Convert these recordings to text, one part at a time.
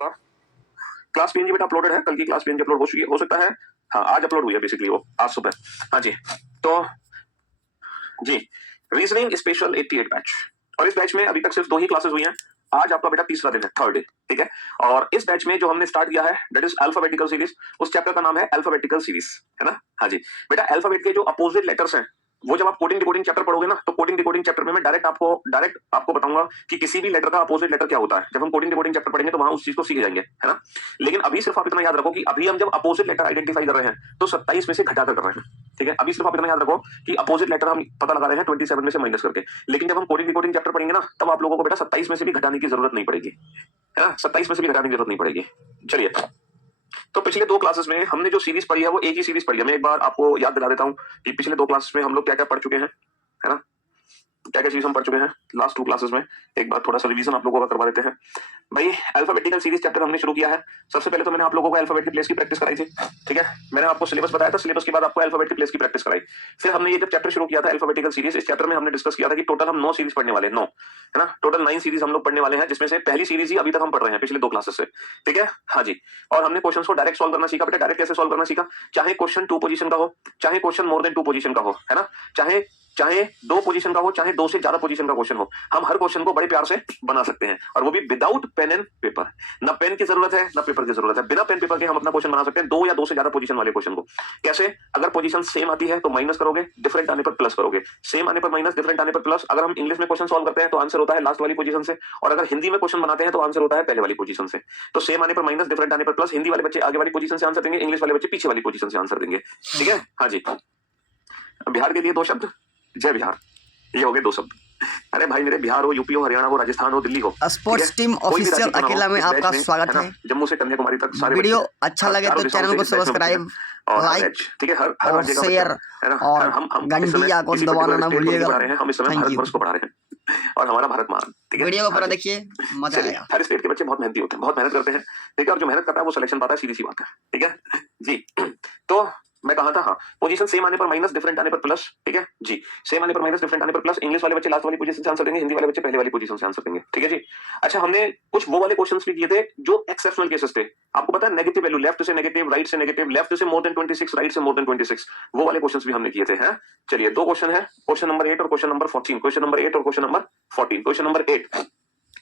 Class PNG बेटा uploaded है, कल की क्लास पीएनजी अपलोड हो चुकी है, हो सकता है हाँ आज अपलोड हुई है बेसिकली वो आज सुबह। हाँ जी, तो जी रीजनिंग स्पेशल 88 बैच, और इस बैच में अभी तक सिर्फ 2 ही क्लासेस हुई हैं। आज आपका बेटा तीसरा दिन है, थर्ड डे, ठीक है। और इस बैच में जो हमने स्टार्ट किया है दैट इज अल्फाबेटिकल सीरीज, उस चैप्टर का नाम है अल्फाबेटिकल सीरीज, है ना। हाँ जी बेटा, अल्फाबेट के जो अपोजिट लेटर्स हैं वो जब आप कोडिंग डिकोडिंग चैप्टर पढ़ोगे ना, तो कोडिंग डिकोडिंग चैप्टर में मैं डायरेक्ट आपको बताऊंगा कि किसी भी लेटर का अपोजिट लेटर क्या होता है। जब हम कोडिंग डिकोडिंग चैप्टर पढ़ेंगे तो वहां उस चीज को सीख जाएंगे, है ना। लेकिन अभी सिर्फ आप इतना याद रखो कि अभी हम जब अपोजिट लेटर आइडेंटिफाई कर रहे हैं तो 27 में से घटाकर कर रहे हैं, ठीक है। अभी सिर्फ आप इतना याद रखो कि अपोजिट लेटर हम पता लगा रहे हैं 27 में से माइनस करके। लेकिन जब हम कोडिंग डिकोडिंग चैप्टर पढ़ेंगे ना, तब आप लोगों को बेटा 27 में से भी घटाने की जरूरत नहीं पड़ेगी, है ना। 27 में से भी घटाने की जरूरत नहीं पड़ेगी। चलिए, तो पिछले 2 क्लासेस में हमने जो सीरीज पढ़ी है वो एक ही सीरीज पढ़ी है। मैं एक बार आपको याद दिला देता हूँ कि पिछले 2 क्लासेस में हम लोग क्या क्या पढ़ चुके हैं, है ना। क्या क्या चीज हम पढ़ चुके हैं लास्ट 2 क्लासेस में, एक बार थोड़ा सा रिवीजन आप लोगों का करवा देते हैं। भाई अल्फाबेटिकल सीरीज चैप्टर हमने शुरू किया है। सबसे पहले तो मैंने आप लोगों को अल्फाबेट की प्लेस की प्रैक्टिस कराई थी, ठीक है। मैंने आपको सिलेबस बताया था, सिलेबस के बाद आपको अल्फाबेट की प्लेस की प्रैक्टिस कराई। फिर हमने ये जब चैप्टर शुरू किया था अल्फाबेटिकल सीरीज, इस चैप्टर में हमने डिस्कस किया था कि टोटल हम 9 सीरीज पढ़ने वाले हैं, 9, है ना। टोटल 9 सीरीज हम लोग पढ़ने वाले हैं, जिसमें से पहली सीरीज ही अभी तक हम पढ़ रहे हैं पिछले 2 क्लासेस से, ठीक है। हाँ जी, और हमने क्वेश्चन को डायरेक्ट सॉल्व करना सीखा। बेटा डायरेक्ट कैसे सॉल्व करना सीखा, चाहे क्वेश्चन 2 पोजीशन का हो, चाहे क्वेश्चन मोर देन 2 पोजीशन का हो, है ना, चाहे 2 पोजीशन का हो, चाहे 2 से ज्यादा पोजीशन का क्वेश्चन हो, हम हर क्वेश्चन को बड़े प्यार से बना सकते हैं, और वो भी विदाउट पेन एंड पेपर। ना पेन की जरूरत है ना पेपर की जरूरत है, बिना पेन पेपर के हम अपना क्वेश्चन बना सकते हैं 2 या 2 से ज्यादा पोजीशन वाले क्वेश्चन को। कैसे, अगर पोजीशन सेम आती है तो माइनस करोगे, डिफरेंट आने पर प्लस करोगे, सेम आने पर माइनस, डिफरेंट आने पर प्लस। अगर हम इंग्लिश में क्वेश्चन सॉल्व करते हैं तो आंसर होता है लास्ट वाली पोजीशन से, और अगर हिंदी में क्वेश्चन बनाते हैं तो आंसर होता है पहले वाली पोजीशन से। तो सेम आने पर माइनस, डिफरेंट आने पर प्लस। हिंदी वाले बच्चे आगे वाली पोजीशन से आंसर देंगे, इंग्लिश वाले बच्चे पीछे वाली पोजीशन से आंसर देंगे, ठीक है। हाँ जी, बिहार के लिए 2 शब्द, जय बिहार, ये हो गए 2 शब्द। अरे भाई मेरे, बिहार हो, यूपी हो, हरियाणा हो, राजस्थान हो, दिल्ली हो, स्पोर्ट्स टीम ऑफिशियल अकेला में आपका स्वागत है। जम्मू से कन्याकुमारी तक सारे वीडियो अच्छा लगे तो चैनल को सब्सक्राइब, लाइक, ठीक है, हर और शेयर, और घंटिया को दबाना ना भूलिएगा। हम इस समय भारतवर्ष को पढ़ा रहे हैं और हमारा भारत महान, ठीक है। वीडियो को पूरा देखिए, मजा आएगा। हर स्टेट के बच्चे बहुत मेहनती होते हैं, बहुत मेहनत करते हैं, ठीक है। और जो मेहनत करता है वो सिलेक्शन पाता है, सीधी सी बात है, ठीक है जी। तो मैं कहा था, हाँ, पोजीशन सेम आने पर माइनस, डिफरेंट आने पर प्लस, ठीक है जी। सेम आने पर माइनस, डिफरेंट आने पर प्लस। इंग्लिश वाले बच्चे लास्ट वाली पोजीशन से आंसर देंगे, हिंदी वाले बच्चे पहले वाली पोजीशन से आंसर देंगे, ठीक है जी। अच्छा, हमने कुछ वो वाले क्वेश्चंस भी किए थे जो एक्सेप्शनल केसेस थे। आपको पता है नेगेटिव वैल्यू, लेफ्ट से नेगेटिव, राइट से नेगेटिव, लेफ्ट से मोर देन 26, राइट से मोर देन 26, वो वाले क्वेश्चंस भी हमने किए थे, हैं। चलिए, 2 क्वेश्चन है, क्वेश्चन नंबर 8 और क्वेश्चन नंबर 14। क्वेश्चन नंबर 8 और क्वेश्चन नंबर 14। क्वेश्चन नंबर 8,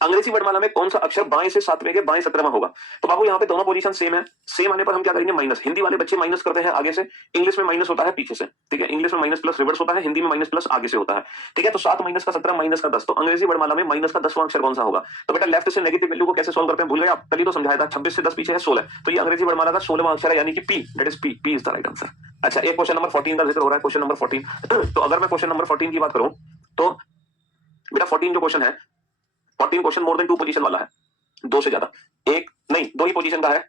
अंग्रेजी वर्णमाला में कौन सा अक्षर बाएं से 7वें के बाएं 17वां होगा। तो बाबू यहाँ पे दोनों पोजीशन सेम है, सेम आने पर हम क्या करेंगे, माइनस। हिंदी वाले बच्चे माइनस करते हैं आगे से, इंग्लिश में माइनस होता है पीछे से, ठीक है। इंग्लिश में माइनस प्लस रिवर्स होता है, हिंदी में माइनस प्लस आगे से होता है, ठीक है। तो 7 माइनस का 17 माइनस का 10, तो अंग्रेजी वर्णमाला में माइनस का 10वां अक्षर कौन सा होगा। तो बेटा लेफ्ट से नेगेटिव वैल्यू को कैसे सॉल्व करते हैं भूल गए आप, कल ही तो समझाया था। 26 से 10 पीछे है 16, तो ये अंग्रेजी वर्णमाला का 16वां अक्षर है, यानी कि P, that is P, P is the right answer. अच्छा, एक क्वेश्चन नंबर 14 का जिक्र हो रहा है, क्वेश्चन नंबर 14। तो अगर मैं क्वेश्चन नंबर 14 की बात करूं तो बेटा 14 जो क्वेश्चन है, 14 क्वेश्चन मोर देन 2 पोजीशन वाला है, 2 से ज्यादा, एक नहीं 2 ही पोजीशन का है,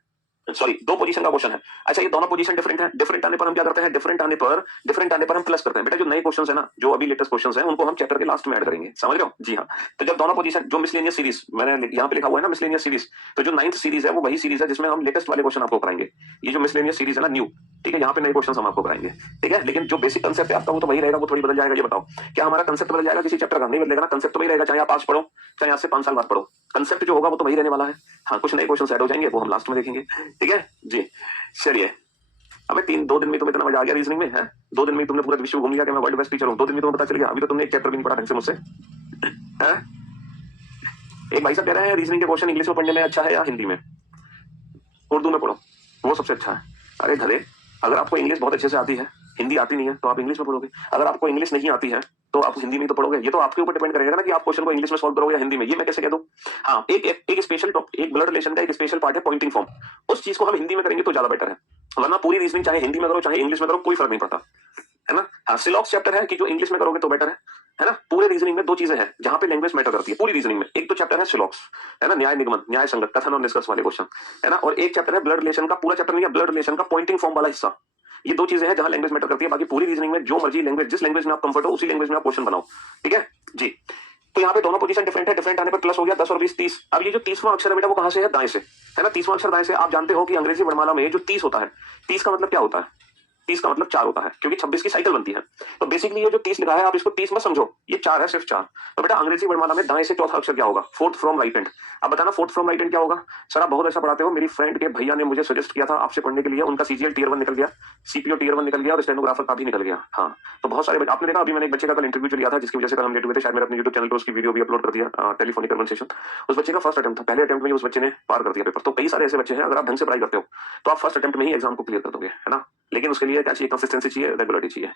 सॉरी 2 पोजीशन का क्वेश्चन है। अच्छा, ये दोनों पोजीशन डिफरेंट है, डिफरेंट आने पर हम क्या करते हैं, डिफरेंट आने पर हम प्लस करते हैं। बेटा जो नए क्वेश्चंस है ना, जो अभी लेटेस्ट क्वेश्चंस हैं, उनको हम चैप्टर के लास्ट में ऐड करेंगे, समझ रहे हो जी। हाँ, तो जब दोनों पोजीशन, जो मिसलेनियस सीरीज मैंने यहाँ पे लिखा हुआ है ना, मिसलेनियस सीरीज, तो जो 9th सीरीज है वो वही सीरीज है जिसमें हम लेटेस्ट वाले क्वेश्चन आपको कराएंगे। ये जो मिसलेनियस सीरीज है ना, न्यू, ठीक है, यहाँ पे नए क्वेश्चन हम आपको कराएंगे, ठीक है। लेकिन जो बेसिक कंसेप्ट है आपका वो तो वही रहेगा, वो थोड़ी बदल जाएगा। ये बताओ, क्या हमारा कंसेप्ट बदल जाएगा किसी चैप्टर का? नहीं बदलेगा ना, कंसेप्ट तो वही रहेगा, चाहे आप आज पढ़ो चाहे आज से 5 साल बाद पढ़ो, कंसेप्ट जो होगा वो तो वही रहने वाला है। हाँ, कुछ नए क्वेश्चन ऐड हो जाएंगे, वो हम लास्ट में देखेंगे, ठीक है जी। चलिए, अबे 2 दिन में तुम्हें इतना मजा आ गया रीजनिंग में, है 2 दिन में तुमने पूरा विश्व घूम लिया कि मैं वर्ल्ड बेस्ट टीचर हूँ, 2 दिन में तुम्हें पता चल गया। अभी तो तुमने एक चैप्टर भी नहीं पढ़ा ढंग से मुझसे, है। एक भाई साहब कह रहे हैं रीजनिंग के क्वेश्चन इंग्लिश में पढ़ने में अच्छा है या हिंदी में? उर्दू में पढ़ो, वो सबसे अच्छा है। अरे गधे, अगर आपको इंग्लिश बहुत अच्छे से आती है, हिंदी आती नहीं है, तो आप इंग्लिश में पढ़ोगे। अगर आपको इंग्लिश नहीं आती है तो आप हिंदी में तो पढ़ोगे। ये तो आपके ऊपर डिपेंड करेगा ना कि आप क्वेश्चन को इंग्लिश में सॉल्व करोगे या हिंदी में, ये मैं कैसे कह दूं। हाँ, एक स्पेशल एक ब्लड रिलेशन का एक स्पेशल पार्ट है पॉइंटिंग फॉर्म, उस चीज को हम हिंदी में करेंगे तो ज्यादा बेटर है, वरना पूरी रीजनिंग चाहे हिंदी में करो चाहे इंग्लिश में करो कोई फर्क नहीं पड़ता, है ना। हाँ, सिलॉक्स चैप्टर है कि जो इंग्लिश में करोगे तो बेटर है ना। पूरे रीजनिंग में 2 चीजें हैं जहां पे लैंग्वेज मैटर करती है पूरी रीजनिंग में। एक तो चैप्टर है सिलॉक्स, है ना, न्याय निगमन, न्याय संगत, कथन और निष्कर्ष वाले क्वेश्चन, है ना। और एक चैप्टर है ब्लड रिलेशन का, पूरा चैप्टर नहीं है, ब्लड रिलेशन का पॉइंटिंग फॉर्म वाला हिस्सा। ये 2 चीजें हैं जहां लैंग्वेज मैटर करती है। बाकी पूरी रीजनिंग में जो मर्जी लैंग्वेज, जिस लैंग्वेज में आप कंफर्ट हो उसी लैंग्वेज में आप क्वेश्चन बनाओ, ठीक है जी। तो यहाँ पे दोनों पोजीशन डिफरेंट है, डिफरेंट आने पर प्लस हो गया 10 और 20 30। अब ये जो 30वां अक्षर है बेटा वो कहां से है? दाएं से, है ना। 30वां अक्षर दाएं से। आप जानते हो कि अंग्रेजी वर्णमाला में जो 30 होता है, 30 का मतलब क्या होता है? 30 का मतलब 4 होता है, क्योंकि 26 की साइकिल बनती है। तो बेसिकली ये जो 30 लिखा है, आप इसको 30 मत समझो, ये 4 है, सिर्फ 4। तो बेटा अंग्रेजी वर्णमाला में दाएं से चौथा अक्षर क्या होगा? Fourth from right hand. अब बताना फोर्थ फ्रॉम राइट हैंड क्या होगा? सर आप बहुत अच्छा पढ़ाते हो, मेरी फ्रेंड के भैया ने मुझे सजेस्ट किया था आपसे पढ़ने के लिए, उनका सीजीएल टियर 1 निकल गया, सीपीओ टियर 1 निकल गया और स्टेनोग्राफर का भी निकल गया। हाँ, तो बहुत सारे आपने देखा, अभी मैंने एक बच्चे का कल इंटरव्यू जो लिया था, जिसकी वजह से कल हम लेट हुए थे, शायद मैंने अपने यूट्यूब चैनल पर उसकी वीडियो भी अपलोड कर दिया, टेलीफोनिक कन्वर्सेशन। उस बच्चे का फर्स्ट अटेम्प्ट था, पहले अटेम्प्ट में ही उस बच्चे ने पार कर दिया पेपर। तो कई सारे ऐसे बच्चे हैं, अगर आप ढंग से पढ़ाई करते हो तो आप फर्स्ट अटेम्प्ट में ही एग्जाम को क्लियर कर दोगे, है ना। लेकिन उसके लिए क्या चाहिए? कंसिस्टेंसी चाहिए, रेगुलरिटी चाहिए।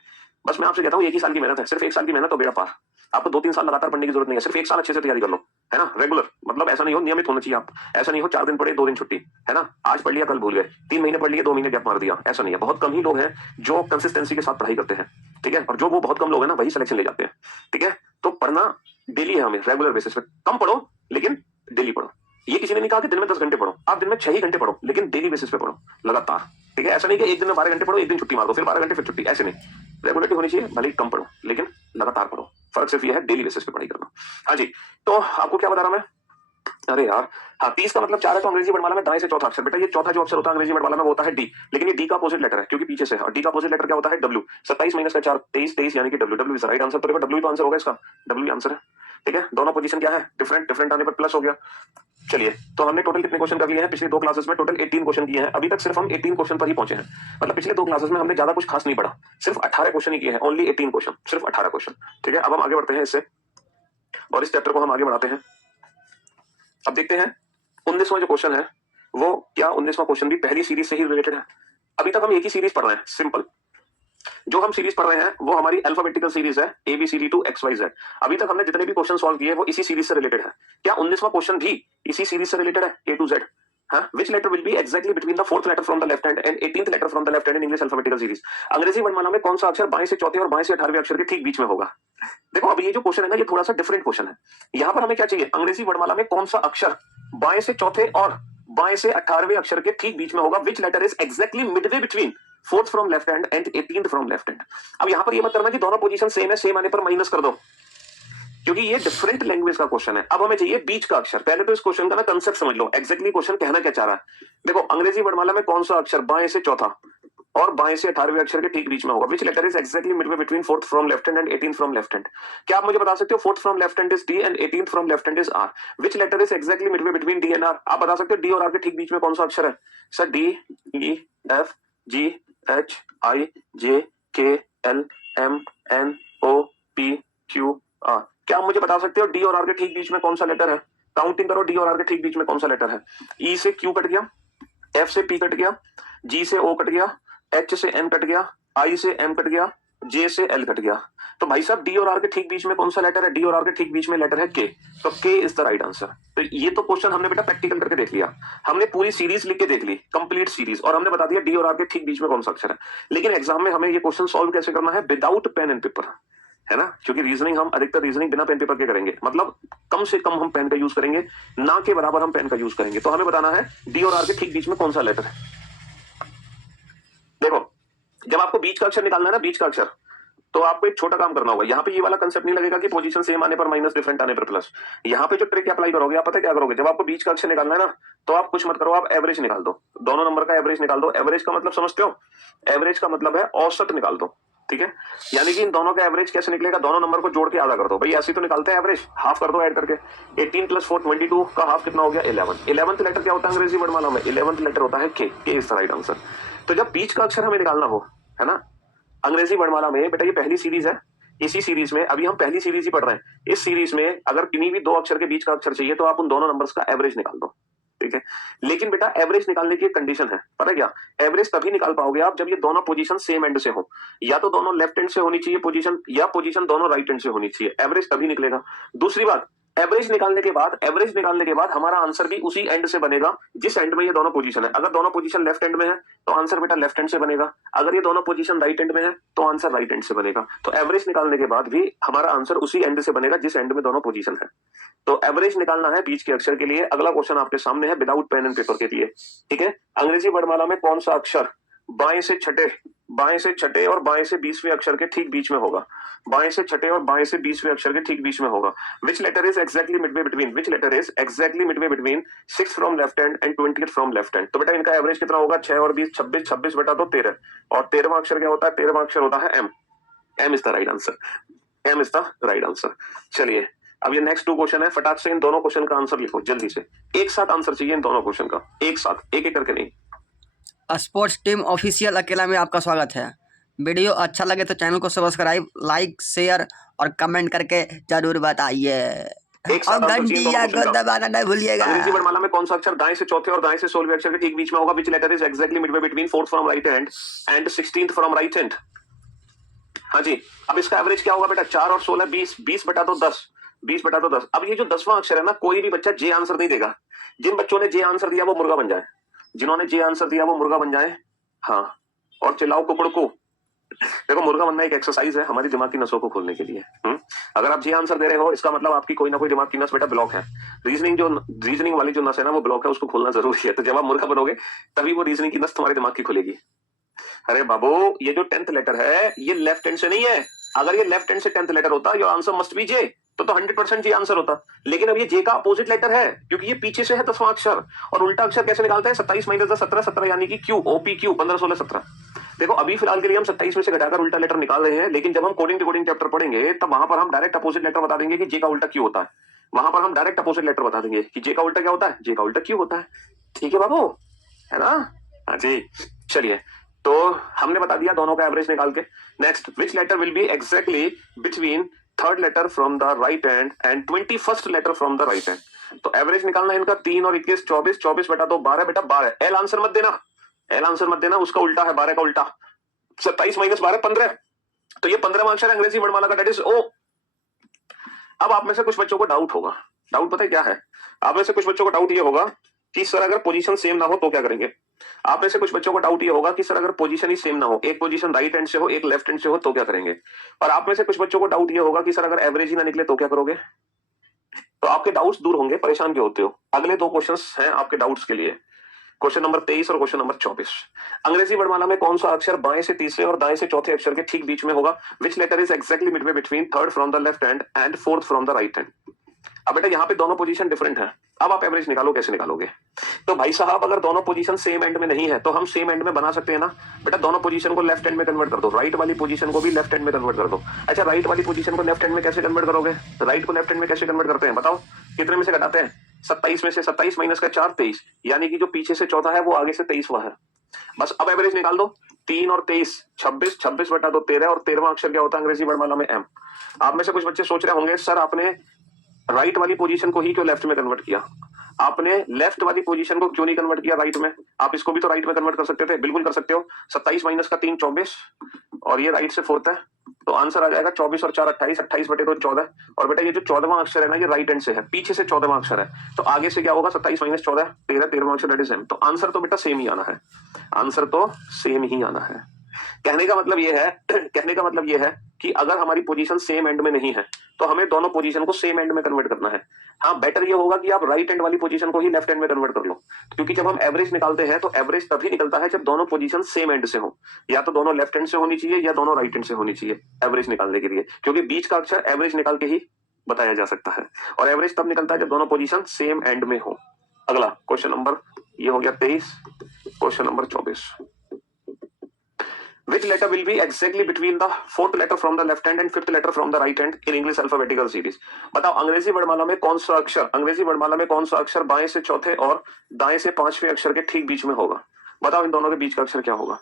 बस मैं आपसे कहता हूँ, एक ही साल की मेहनत है, सिर्फ 1 साल की मेहनत तो बेड़ा पार। आपको 2-3 साल लगातार पढ़ने की जरूरत नहीं है, सिर्फ 1 साल अच्छे से तैयारी कर लो, है ना। रेगुलर मतलब ऐसा नहीं हो, नियमित होना चाहिए आप। ऐसा नहीं हो 4 दिन पढ़े 2 दिन छुट्टी, है ना। आज पढ़ लिया कल भूल गए, 3 महीने पढ़ लिए 2 महीने गैप मार दिया, ऐसा नहीं है। बहुत कम ही लोग हैं जो कंसिस्टेंसी के साथ पढ़ाई करते हैं, ठीक है। और जो वो बहुत कम लोग हैं ना, वही सिलेक्शन ले जाते हैं, ठीक है। तो पढ़ना डेली है हमें, रेगुलर बेसिस पे। कम पढ़ो लेकिन डेली पढ़ो। ये किसी ने नहीं कहा कि दिन में 10 घंटे पढ़ो, आप दिन में 6 ही घंटे पढ़ो, लेकिन डेली बेसिस पे पढ़ो, लगातार, ठीक है। ऐसा नहीं कि एक दिन में 12 घंटे पढ़ो, एक दिन छुट्टी मार दो, फिर 12 घंटे फिर छुट्टी, ऐसे नहीं। रेगुलरिटी होनी चाहिए, भले ही कम पढ़ो लेकिन लगातार पढ़ो। फर्क सिर्फ ये है डेली बेसिस पे पढ़ाई करना। हाँ जी, तो आपको क्या बता रहा मैं? अरे यार, हाँ, 30 का मतलब 4 है, तो अंग्रेजी वर्णमाला में दाएं से चौथा अक्षर। बेटा ये चौथा जो अक्षर होता है अंग्रेजी वर्णमाला में वो होता है डी, लेकिन ये डी का अपोजिट लेटर है क्योंकि पीछे से है, और डी का अपोजिट लेटर क्या होता है? डब्ल्यू। 27 माइनस का 4 23, 23 यानी कि W. W is right answer. तो देखो डब्ल्यू तो आंसर होगा इसका, डब्ल्यू आंसर है, ठीक है। दोनों पोजीशन क्या है? डिफरेंट, डिफरेंट आने पर प्लस हो गया। चलिए, तो हमने टोटल कितने क्वेश्चन कर लिए हैं? पिछली 2 क्लासेस में टोटल 18 क्वेश्चन किए हैं। अभी तक सिर्फ हम 18 क्वेश्चन पर ही पहुंचे हैं। मतलब पिछले 2 क्लासेस में हमने ज्यादा कुछ खास नहीं पढ़ा, सिर्फ 18 क्वेश्चन ही किए हैं, ओनली 18 क्वेश्चन, सिर्फ 18 क्वेश्चन, ठीक है। अब हम आगे बढ़ते हैं इससे, और इस चैप्टर को हम आगे बढ़ाते हैं। अब देखते हैं 19वां जो क्वेश्चन है वो क्या 19वां क्वेश्चन भी पहली सीरीज से ही रिलेटेड है। अभी तक हम एक ही सीरीज पढ़ रहे हैं, सिंपल। जो हम सीरीज पढ़ रहे हैं वो हमारी अल्फाबेटिकल सीरीज है, ABCD to XYZ। अभी तक हमने जितने भी क्वेश्चन सॉल्व किए वो इसी सीरीज से रिलेटेड है। क्या 19वां क्वेश्चन भी इसी सीरीज से रिलेटेड है, A to Z? हाँ, which letter will be exactly between the 4th letter from the left hand and 18th letter from the left hand in English alphabetical series? अंग्रेजी वर्णमाला में कौन सा अक्षर बाएं से चौथे और बाएं से 18वें अक्षर के ठीक बीच में होगा? देखो अभी ये जो क्वेश्चन है ना, ये थोड़ा सा डिफरेंट क्वेश्चन है। यहाँ पर हमें क्या चाहिए? अंग्रेजी वर्णमाला में कौन सा अक्षर बाएं से चौथे और बाएं से 18वें अक्षर के ठीक बीच में होगा? Which letter is exactly midway between 4th from left hand and 18th from left hand? अब यहाँ पर ये मत करना कि दोनों पोजीशन सेम है, सेम आने पर माइनस कर दो, क्योंकि ये डिफरेंट लैंग्वेज का क्वेश्चन है। अब हमें चाहिए बीच का अक्षर। पहले तो इस क्वेश्चन का ना कंसेप्ट समझ लो, एग्जैक्टली क्वेश्चन कहना क्या चाह रहा है। देखो अंग्रेजी वर्णमाला में कौन सा अक्षर बाएं से चौथा और बाएं से 18वें अक्षर के ठीक बीच में होगा? Which letter is exactly midway between 4th from left hand and 18th from left hand? क्या आप मुझे बता सकते हो 4th from left hand is D and 18th from left hand is R? Which letter is exactly midway between D and R? आप बता सकते हो डी और आर के ठीक बीच में कौन सा अक्षर है? Sir D, E, F, G, H, I, J, K, L, M, N, O, P, Q, R. क्या आप मुझे बता सकते हो डी और आर के ठीक बीच में कौन सा लेटर है? काउंटिंग करो, डी और आर के ठीक बीच में कौन सा लेटर है? ई से क्यू कट गया, एफ से पी कट गया, जी से ओ कट गया, एच से एन कट गया, आई से एम कट गया, जे से एल कट गया। तो भाई साहब डी और आर के ठीक बीच में कौन सा लेटर है? डी और आर के ठीक बीच में लेटर है के, तो के इज द राइट आंसर। तो ये तो क्वेश्चन हमने बेटा प्रैक्टिकल करके देख लिया, हमने पूरी सीरीज लिख के देख ली, कंप्लीट सीरीज, और हमने बता दिया डी और आर के ठीक बीच में कौन सा अक्षर है। लेकिन एग्जाम में हमें ये क्वेश्चन सॉल्व कैसे करना है? विदाउट पेन एंड पेपर, है ना, क्योंकि रीजनिंग हम अधिकतर रीजनिंग बिना पेन पेपर के करेंगे, मतलब कम से कम हम पेन का यूज करेंगे, ना के बराबर हम पेन का यूज करेंगे। तो हमें बताना है डी और आर के ठीक बीच में कौन सा लेटर है। देखो जब आपको बीच का अक्षर निकालना है ना, बीच का अक्षर, तो आपको एक छोटा काम करना होगा। यहाँ पे ये वाला कंसेप्ट नहीं लगेगा कि पोजीशन सेम आने पर माइनस, डिफरेंट आने पर प्लस। यहाँ पे जो ट्रिक अप्लाई करोगे, आप पता है क्या करोगे? जब आपको बीच का अक्षर निकालना है ना, तो आप कुछ मत करो, आप एवरेज निकाल दो, दोनों नंबर का एवरेज निकाल दो। एवरेज का मतलब समझते हो? एवरेज का मतलब है औसत निकाल दो, ठीक है। यानी कि इन दोनों का एवरेज कैसे निकलेगा? दोनों नंबर को जोड़ के आधा कर दो। भाई ऐसे तो निकालते हैं एवरेज, हाफ कर दो ऐड करके। 18 + 4 22 का हाफ कितना हो गया? 11। 11th लेटर क्या होता है अंग्रेजी वर्णमाला में? 11th लेटर होता है के। के इज द राइट आंसर। तो जब बीच का अक्षर हमें निकालना हो, है ना, अंग्रेजी वर्णमाला में, बेटा ये पहली सीरीज है, इसी सीरीज में अभी हम पहली सीरीज ही पढ़ रहे हैं। इस सीरीज में अगर किन्हीं भी 2 अक्षर के बीच का अक्षर चाहिए तो आप उन दोनों नंबर्स का एवरेज निकाल दो, ठीक है। लेकिन बेटा एवरेज निकालने की एक कंडीशन है, पता है क्या? एवरेज तभी निकाल पाओगे आप जब ये दोनों पोजीशन सेम एंड से हो, या तो दोनों लेफ्ट हैंड से होनी चाहिए पोजीशन, या पोजीशन दोनों राइट हैंड से होनी चाहिए। एवरेज तभी निकलेगा। दूसरी बात, एवरेज निकालने के बाद हमारा आंसर भी उसी एंड से बनेगा जिस एंड में ये दोनों पोजीशन है। अगर दोनों पोजीशन लेफ्ट हैंड में है तो आंसर बेटा लेफ्ट हैंड से बनेगा, अगर ये दोनों पोजीशन राइट हैंड में है तो आंसर राइट हैंड से बनेगा। तो एवरेज निकालने के बाद भी हमारा आंसर उसी एंड से बनेगा जिस एंड में दोनों पोजीशन है। तो एवरेज निकालना है बीच के अक्षर के लिए। अगला क्वेश्चन आपके सामने है विदाउट पेन एंड पेपर के लिए, ठीक है। अंग्रेजी वर्णमाला में कौन सा अक्षर बाएं से छठे और बाएं से 20वें अक्षर के ठीक बीच में होगा? बाएं से छठे और बाएं से 20वें अक्षर के ठीक बीच में होगा। Which letter is exactly midway between, which letter is exactly midway between 6 from left hand and 20 from left hand. तो बेटा इनका एवरेज कितना होगा, 6 और 20 26, 26 बटा दो 13, और 13वां अक्षर क्या होता है, 13वां अक्षर होता है M. M is the right answer, M is the right answer. चलिए अब ये नेक्स्ट 2 क्वेश्चन है, फटाक से इन दोनों क्वेश्चन का आंसर लिखो जल्दी से, एक साथ आंसर चाहिए इन दोनों क्वेश्चन का, एक साथ, एक एक करके नहीं। स्पोर्ट्स टीम ऑफिशियल अकेला में आपका स्वागत है। वीडियो अच्छा लगे तो चैनल को सब्सक्राइब, लाइक, शेयर और कमेंट करके जरूर बताइए, एक साथ और आंसर चाहिए घंटिया दोनों को क्वेश्चन का। दबाना नहीं भूलिएगा। अंग्रेजी वर्णमाला में कौन सा अक्षर दाएं से चौथे और दाएं से 16वें अक्षर के ठीक बीच में होगा? Which letter is exactly midway between 4th from right hand and 16th from right hand? हाँ जी, अब इसका एवरेज क्या होगा बेटा, 4 और 16 20, 20 बटा दो 10, 20 बटा दो 10। अब ये जो 10वां अक्षर है ना, कोई भी बच्चा जे आंसर नहीं देगा। जिन बच्चों ने जे आंसर दिया वो मुर्गा बन जाए, जिन्होंने जे आंसर दिया वो मुर्गा बन जाए। हाँ, और चिल्लाओ कुकड़ को। देखो मुर्गा बनना एक एक्सरसाइज है हमारी दिमाग की नसों को खोलने के लिए। अगर आप जी आंसर दे रहे हो, इसका मतलब आपकी कोई ना कोई दिमाग की नस बेटा ब्लॉक है। रीजनिंग वाली जो नस है ना वो ब्लॉक है, उसको खोलना जरूरी है। तो जब आप मुर्गा बनोगे तभी वो रीजनिंग की नस तुम्हारे दिमाग की खुलेगी। अरे बाबू, ये जो 10th लेटर है ये लेफ्ट हैंड से नहीं है। अगर ये लेफ्ट हैंड से 10th लेटर होता, your answer must be J, तो 100% जी आंसर होता। लेकिन अब ये जे का अपोजिट लेटर है, क्योंकि ये पीछे से है 10वां अक्षर। और उल्टा अक्षर कैसे निकालते हैं, 27 माइनस 10 17, 17 यानी कि क्यू, ओपी क्यू, 15 16 17। देखो अभी फिलहाल के लिए हम 27 में से घटाकर उल्टा लेटर निकाल रहे हैं, लेकिन जब हम कोडिंग डिकोडिंग चैप्टर पढ़ेंगे तब वहां पर हम डायरेक्ट अपोजिट लेटर बता देंगे कि जे का उल्टा क्यू होता है। वहां पर हम डायरेक्ट अपोजिट लेटर बता देंगे कि जे का उल्टा क्या होता है, जे का उल्टा क्यू होता है। ठीक है बाबू, है ना? हाँ जी, चलिए तो हमने बता दिया दोनों का एवरेज निकाल के। Next, which letter will be exactly between 3rd letter from the right hand and 21st letter from the right hand. तो एवरेज निकालना है इनका, 3 और 21 24, 24 बटा 2 12 बेटा 12। एल आंसर मत देना, एल आंसर मत देना, उसका उल्टा है 12 का उल्टा, 27 माइनस 12 15। तो ये 15वां अक्षर है अंग्रेजी वर्णमाला का, दैट इज ओ। अब आप में से कुछ बच्चों को डाउट होगा, डाउट पता है क्या है? आप में से कुछ बच्चों को डाउट ये होगा कि सर अगर पोजीशन सेम ना हो तो क्या करेंगे? आप में से कुछ बच्चों को डाउट ये होगा कि सर अगर पोजीशन ही सेम ना हो, एक पोजीशन राइट हैंड से हो एक लेफ्ट हैंड से हो तो क्या करेंगे? और आप में से कुछ बच्चों को डाउट ये होगा कि सर अगर एवरेज ही ना निकले तो क्या करोगे? तो आपके डाउट्स दूर होंगे, परेशान क्यों होते हो? अगले 2 क्वेश्चंस हैं आपके डाउट्स के लिए, क्वेश्चन नंबर 23 और क्वेश्चन नंबर 24। अंग्रेजी वर्णमाला में कौन सा अक्षर बाएं से तीसरे और दाएं से चौथे अक्षर के ठीक बीच में होगा? Which letter is exactly midway between 3rd from the left hand and 4th from the right hand? अब बेटा यहाँ पे दोनों पोजीशन डिफरेंट है, अब आप एवरेज निकालो, कैसे निकालोगे? तो भाई साहब अगर दोनों पोजीशन सेम एंड में नहीं है तो हम सेम एंड में बना सकते हैं ना बेटा। दोनों पोजीशन को लेफ्ट हैंड में कन्वर्ट कर दो, राइट वाली पोजीशन को भी लेफ्ट हैंड में कन्वर्ट कर दो। अच्छा, राइट वाली पोजीशन को लेफ्ट हैंड में कैसे कन्वर्ट करोगे? राइट को लेफ्ट हैंड में कैसे कन्वर्ट करते हैं बताओ? कितने में से घटाते हैं? 27 में से 27 माइनस का 4 23, यानी कि जो पीछे से 14 है वो आगे से 23वां है। बस अब एवरेज निकाल दो, 3 और 23 26, 26 बटा 2 13, और 13वां अक्षर क्या होता है अंग्रेजी वर्णमाला में? एम। आप में से कुछ बच्चे सोच रहे होंगे सर आपने राइट वाली पोजीशन को ही क्यों लेफ्ट में कन्वर्ट किया? आपने लेफ्ट वाली पोजीशन को क्यों नहीं कन्वर्ट किया राइट में? आप इसको भी तो राइट में कन्वर्ट कर सकते थे। बिल्कुल कर सकते हो, 27 माइनस का 3 24, और ये राइट से 4th है, तो आंसर आ जाएगा 24 और 4 28, 28 बटे 2 14। और बेटा ये जो 14वां अक्षर है ना ये राइट हैंड से है, पीछे से 14वां अक्षर है, तो आगे से क्या होगा? 27 माइनस 14 13, 13वां अक्षर दैट इज एम। तो आंसर तो बेटा सेम ही आना है, आंसर तो सेम ही आना है। कहने का मतलब ये है कहने का मतलब ये है कि अगर हमारी पोजीशन सेम एंड में नहीं है तो हमें दोनों पोजीशन को सेम एंड में कन्वर्ट करना है। हाँ, बेटर ये होगा कि आप राइट हैंड वाली पोजीशन को ही लेफ्ट हैंड में कन्वर्ट कर लो, क्योंकि जब हम एवरेज निकालते हैं तो एवरेज तभी निकलता है जब दोनों पोजीशन सेम एंड से हो, या तो दोनों लेफ्ट हैंड से होनी चाहिए या दोनों राइट हैंड से होनी चाहिए एवरेज निकालने के लिए, क्योंकि बीच का अक्षर एवरेज निकाल के ही बताया जा सकता है, और एवरेज तब निकलता है जब दोनों पोजीशन सेम एंड में हो। अगला क्वेश्चन नंबर ये हो गया 23, question number 24। Which letter will be exactly between the 4th letter from the left hand and 5th letter from the right hand in English alphabetical series? बताओ अंग्रेजी वर्णमाला में कौन सा अक्षर, अंग्रेजी वर्णमाला में कौन सा अक्षर बाएं से चौथे और दाएं से 5वें अक्षर के ठीक बीच में होगा? बताओ इन दोनों के बीच का अक्षर क्या होगा?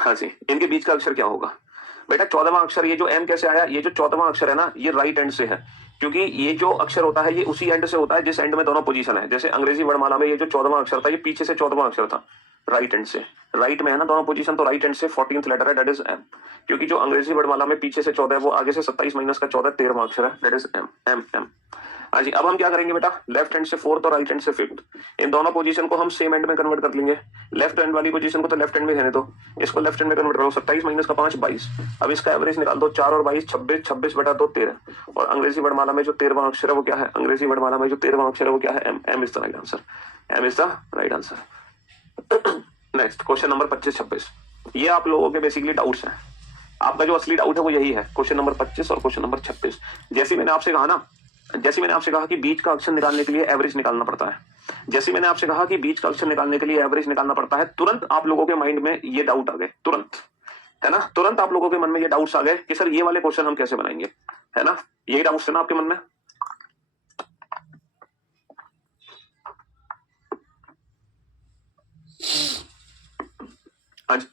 हाँ जी, इनके बीच का अक्षर क्या होगा बेटा? 14वां अक्षर, ये जो एम कैसे आया? ये जो 14वां अक्षर है ना ये राइट हैंड से है, क्योंकि ये जो अक्षर होता है ये उसी एंड से होता है जिस एंड में दोनों पोजीशन है। जैसे अंग्रेजी वर्णमाला में ये जो 14वां अक्षर था ये पीछे से 14वां अक्षर था, राइट हैंड से, राइट में है ना दोनों पोजीशन, तो राइट हैंड से 14th लेटर है दैट इज एम। क्योंकि जो अंग्रेजी वर्णमाला में पीछे से 14 है वो आगे से 27 माइनस का 14 13वां अक्षर है that is M M M. हाँ जी, अब हम क्या करेंगे बेटा? लेफ्ट हैंड से 4th और राइट हैंड से 5th, इन दोनों पोजीशन को हम सेम एंड में कन्वर्ट कर लेंगे। लेफ्ट हैंड वाली पोजीशन को तो लेफ्ट हैंड में रहने दो, इसको लेफ्ट हैंड में कन्वर्ट करो, 27 माइनस का 5 22। अब इसका एवरेज निकाल दो, 4 और 22 26, 26 बटा 2 13, और अंग्रेजी वर्णमाला में जो 13वां अक्षर है वो क्या है? अंग्रेजी वर्णमाला में जो 13वां अक्षर है वो क्या है? M. M is the right answer, M is the right answer. Next question number 25 26, ये आप लोगों के बेसिकली डाउट्स हैं। आपका जो असली डाउट है वो यही है, क्वेश्चन नंबर 25 और क्वेश्चन नंबर 26। जैसे मैंने आपसे कहा कि बीच का अक्षर निकालने के लिए एवरेज निकालना पड़ता है, जैसे मैंने आपसे कहा कि बीच का अक्षर निकालने के लिए एवरेज निकालना पड़ता है, तुरंत आप लोगों के माइंड में ये डाउट आ गए, तुरंत, है ना, तुरंत आप लोगों के मन में ये डाउट्स आ गए कि सर ये वाले क्वेश्चन हम कैसे बनाएंगे, है ना, यही डाउट्स है ना आपके मन में। हाँ जी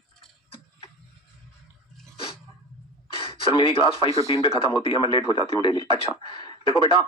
सर, मेरी क्लास 5:15 पे खत्म होती है, मैं लेट हो जाती हूँ डेली। अच्छा देखो बेटा,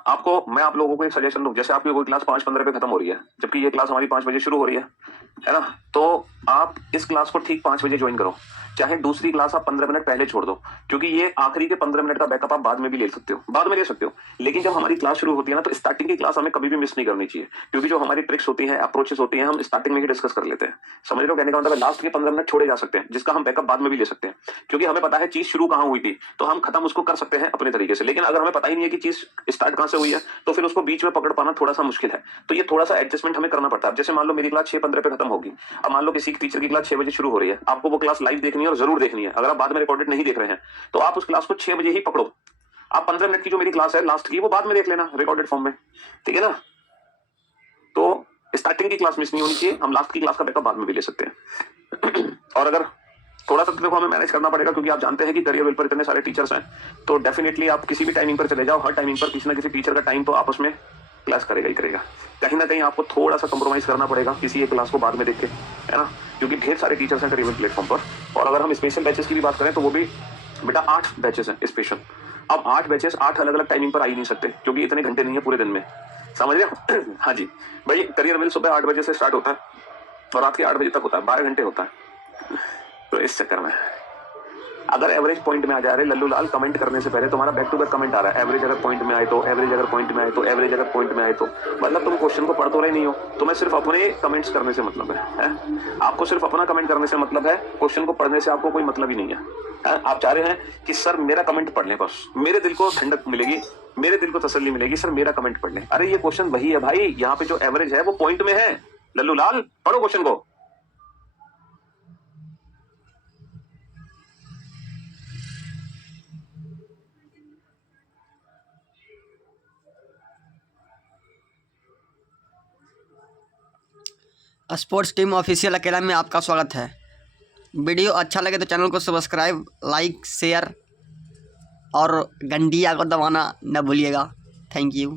मैं आप लोगों को एक सजेशन दूं, जैसे आपकी कोई क्लास 5:15 पे खत्म हो रही है, जबकि ये क्लास हमारी 5 बजे शुरू हो रही है ना, तो आप इस क्लास को ठीक 5 बजे ज्वाइन करो, चाहे दूसरी क्लास आप 15 मिनट पहले छोड़ दो, क्योंकि ये आखिरी के 15 मिनट का बैकअप आप बाद में भी ले सकते हो, बाद में ले सकते हो, लेकिन जब हमारी क्लास शुरू होती है ना, तो स्टार्टिंग की क्लास हमें कभी भी मिस नहीं करनी चाहिए, क्योंकि जो हमारी ट्रिक्स होती हैं, अप्रोचेस होती हैं, हम स्टार्टिंग में ही डिस्कस कर लेते हैं। समझ रहे हो कहने का मतलब, लास्ट के 15 मिनट छोड़े जा सकते हैं, जिसका हम बैकअप बाद में भी ले सकते हैं, क्योंकि हमें पता है चीज शुरू कहां हुई थी, तो हम खत्म उसको कर सकते हैं अपने तरीके से। लेकिन अगर हमें पता ही नहीं है कि चीज स्टार्ट कहां से हुई है, तो फिर उसको बीच में पकड़ पाना थोड़ा सा मुश्किल है, तो ये थोड़ा सा एडजस्टमेंट हमें करना पड़ता है। जैसे मान लो मेरी क्लास 6:15 पे खत्म होगी, अब मान लो किसी टीचर की क्लास 6 बजे शुरू हो रही है, आपको वो क्लास लाइव देखनी है और जरूर देखनी है, अगर आप बाद में रिकॉर्डेड नहीं देख रहे हैं तो आप उस क्लास को 6 बजे ही पकड़ो, आप 15 मिनट की जो मेरी क्लास है लास्ट की, वो बाद में देख लेना रिकॉर्डेड फॉर्म में, ठीक है ना। तो स्टार्टिंग की क्लास मिस नहीं होनी चाहिए, हम लास्ट की क्लास का बैकअप बाद में भी ले सकते हैं। और अगर थोड़ा सा देखो हमें मैनेज करना पड़ेगा, क्योंकि आप जानते हैं कि करियर वेल पर इतने सारे टीचर्स हैं, तो डेफिनेटली आप किसी भी टाइमिंग पर चले जाओ, हर टाइमिंग पर किसी ना किसी टीचर का टाइम तो आपस में क्लास करेगा ही करेगा, कहीं ना कहीं आपको थोड़ा सा कंप्रोमाइज करना पड़ेगा किसी एक क्लास को बाद में देख के, है ना, क्योंकि ढेर सारे टीचर्स हैं करियर प्लेटफॉर्म पर। और अगर हम स्पेशल बैचेस की भी बात करें तो वो भी बेटा 8 बैचेस हैं स्पेशल। अब 8 बैचेस 8 अलग अलग टाइमिंग पर आ ही नहीं सकते, क्योंकि इतने घंटे नहीं है पूरे दिन में, समझ रहे हो। हाँ जी भाई, करियर वेल सुबह 8 बजे से स्टार्ट होता है और रात के 8 बजे तक होता है, 12 घंटे होता है। तो इस चक्कर में अगर एवरेज पॉइंट में आ जा रहे लल्लू लाल, कमेंट करने से पहले तुम्हारा बैक टू बैक कमेंट आ रहा है, एवरेज अगर पॉइंट में आए तो, एवरेज अगर पॉइंट में आए तो, एवरेज अगर पॉइंट में आए तो, मतलब तुम क्वेश्चन को पढ़ तो रहे नहीं हो, तुम्हें सिर्फ अपने कमेंट्स करने से मतलब है? आपको सिर्फ अपना कमेंट करने से मतलब है, क्वेश्चन को पढ़ने से आपको कोई मतलब ही नहीं है। आप चाह रहे हैं कि सर मेरा कमेंट पढ़ लें, बस मेरे दिल को ठंडक मिलेगी, मेरे दिल को तसल्ली मिलेगी, सर मेरा कमेंट पढ़ लें। अरे ये क्वेश्चन वही है भाई, यहाँ पे जो एवरेज है वो पॉइंट में है। लल्लू लाल पढ़ो क्वेश्चन को। स्पोर्ट्स टीम ऑफिशियल अकेडमी में आपका स्वागत है। वीडियो अच्छा लगे तो चैनल को सब्सक्राइब, लाइक, शेयर और घंटिया को दबाना न भूलिएगा। Thank you.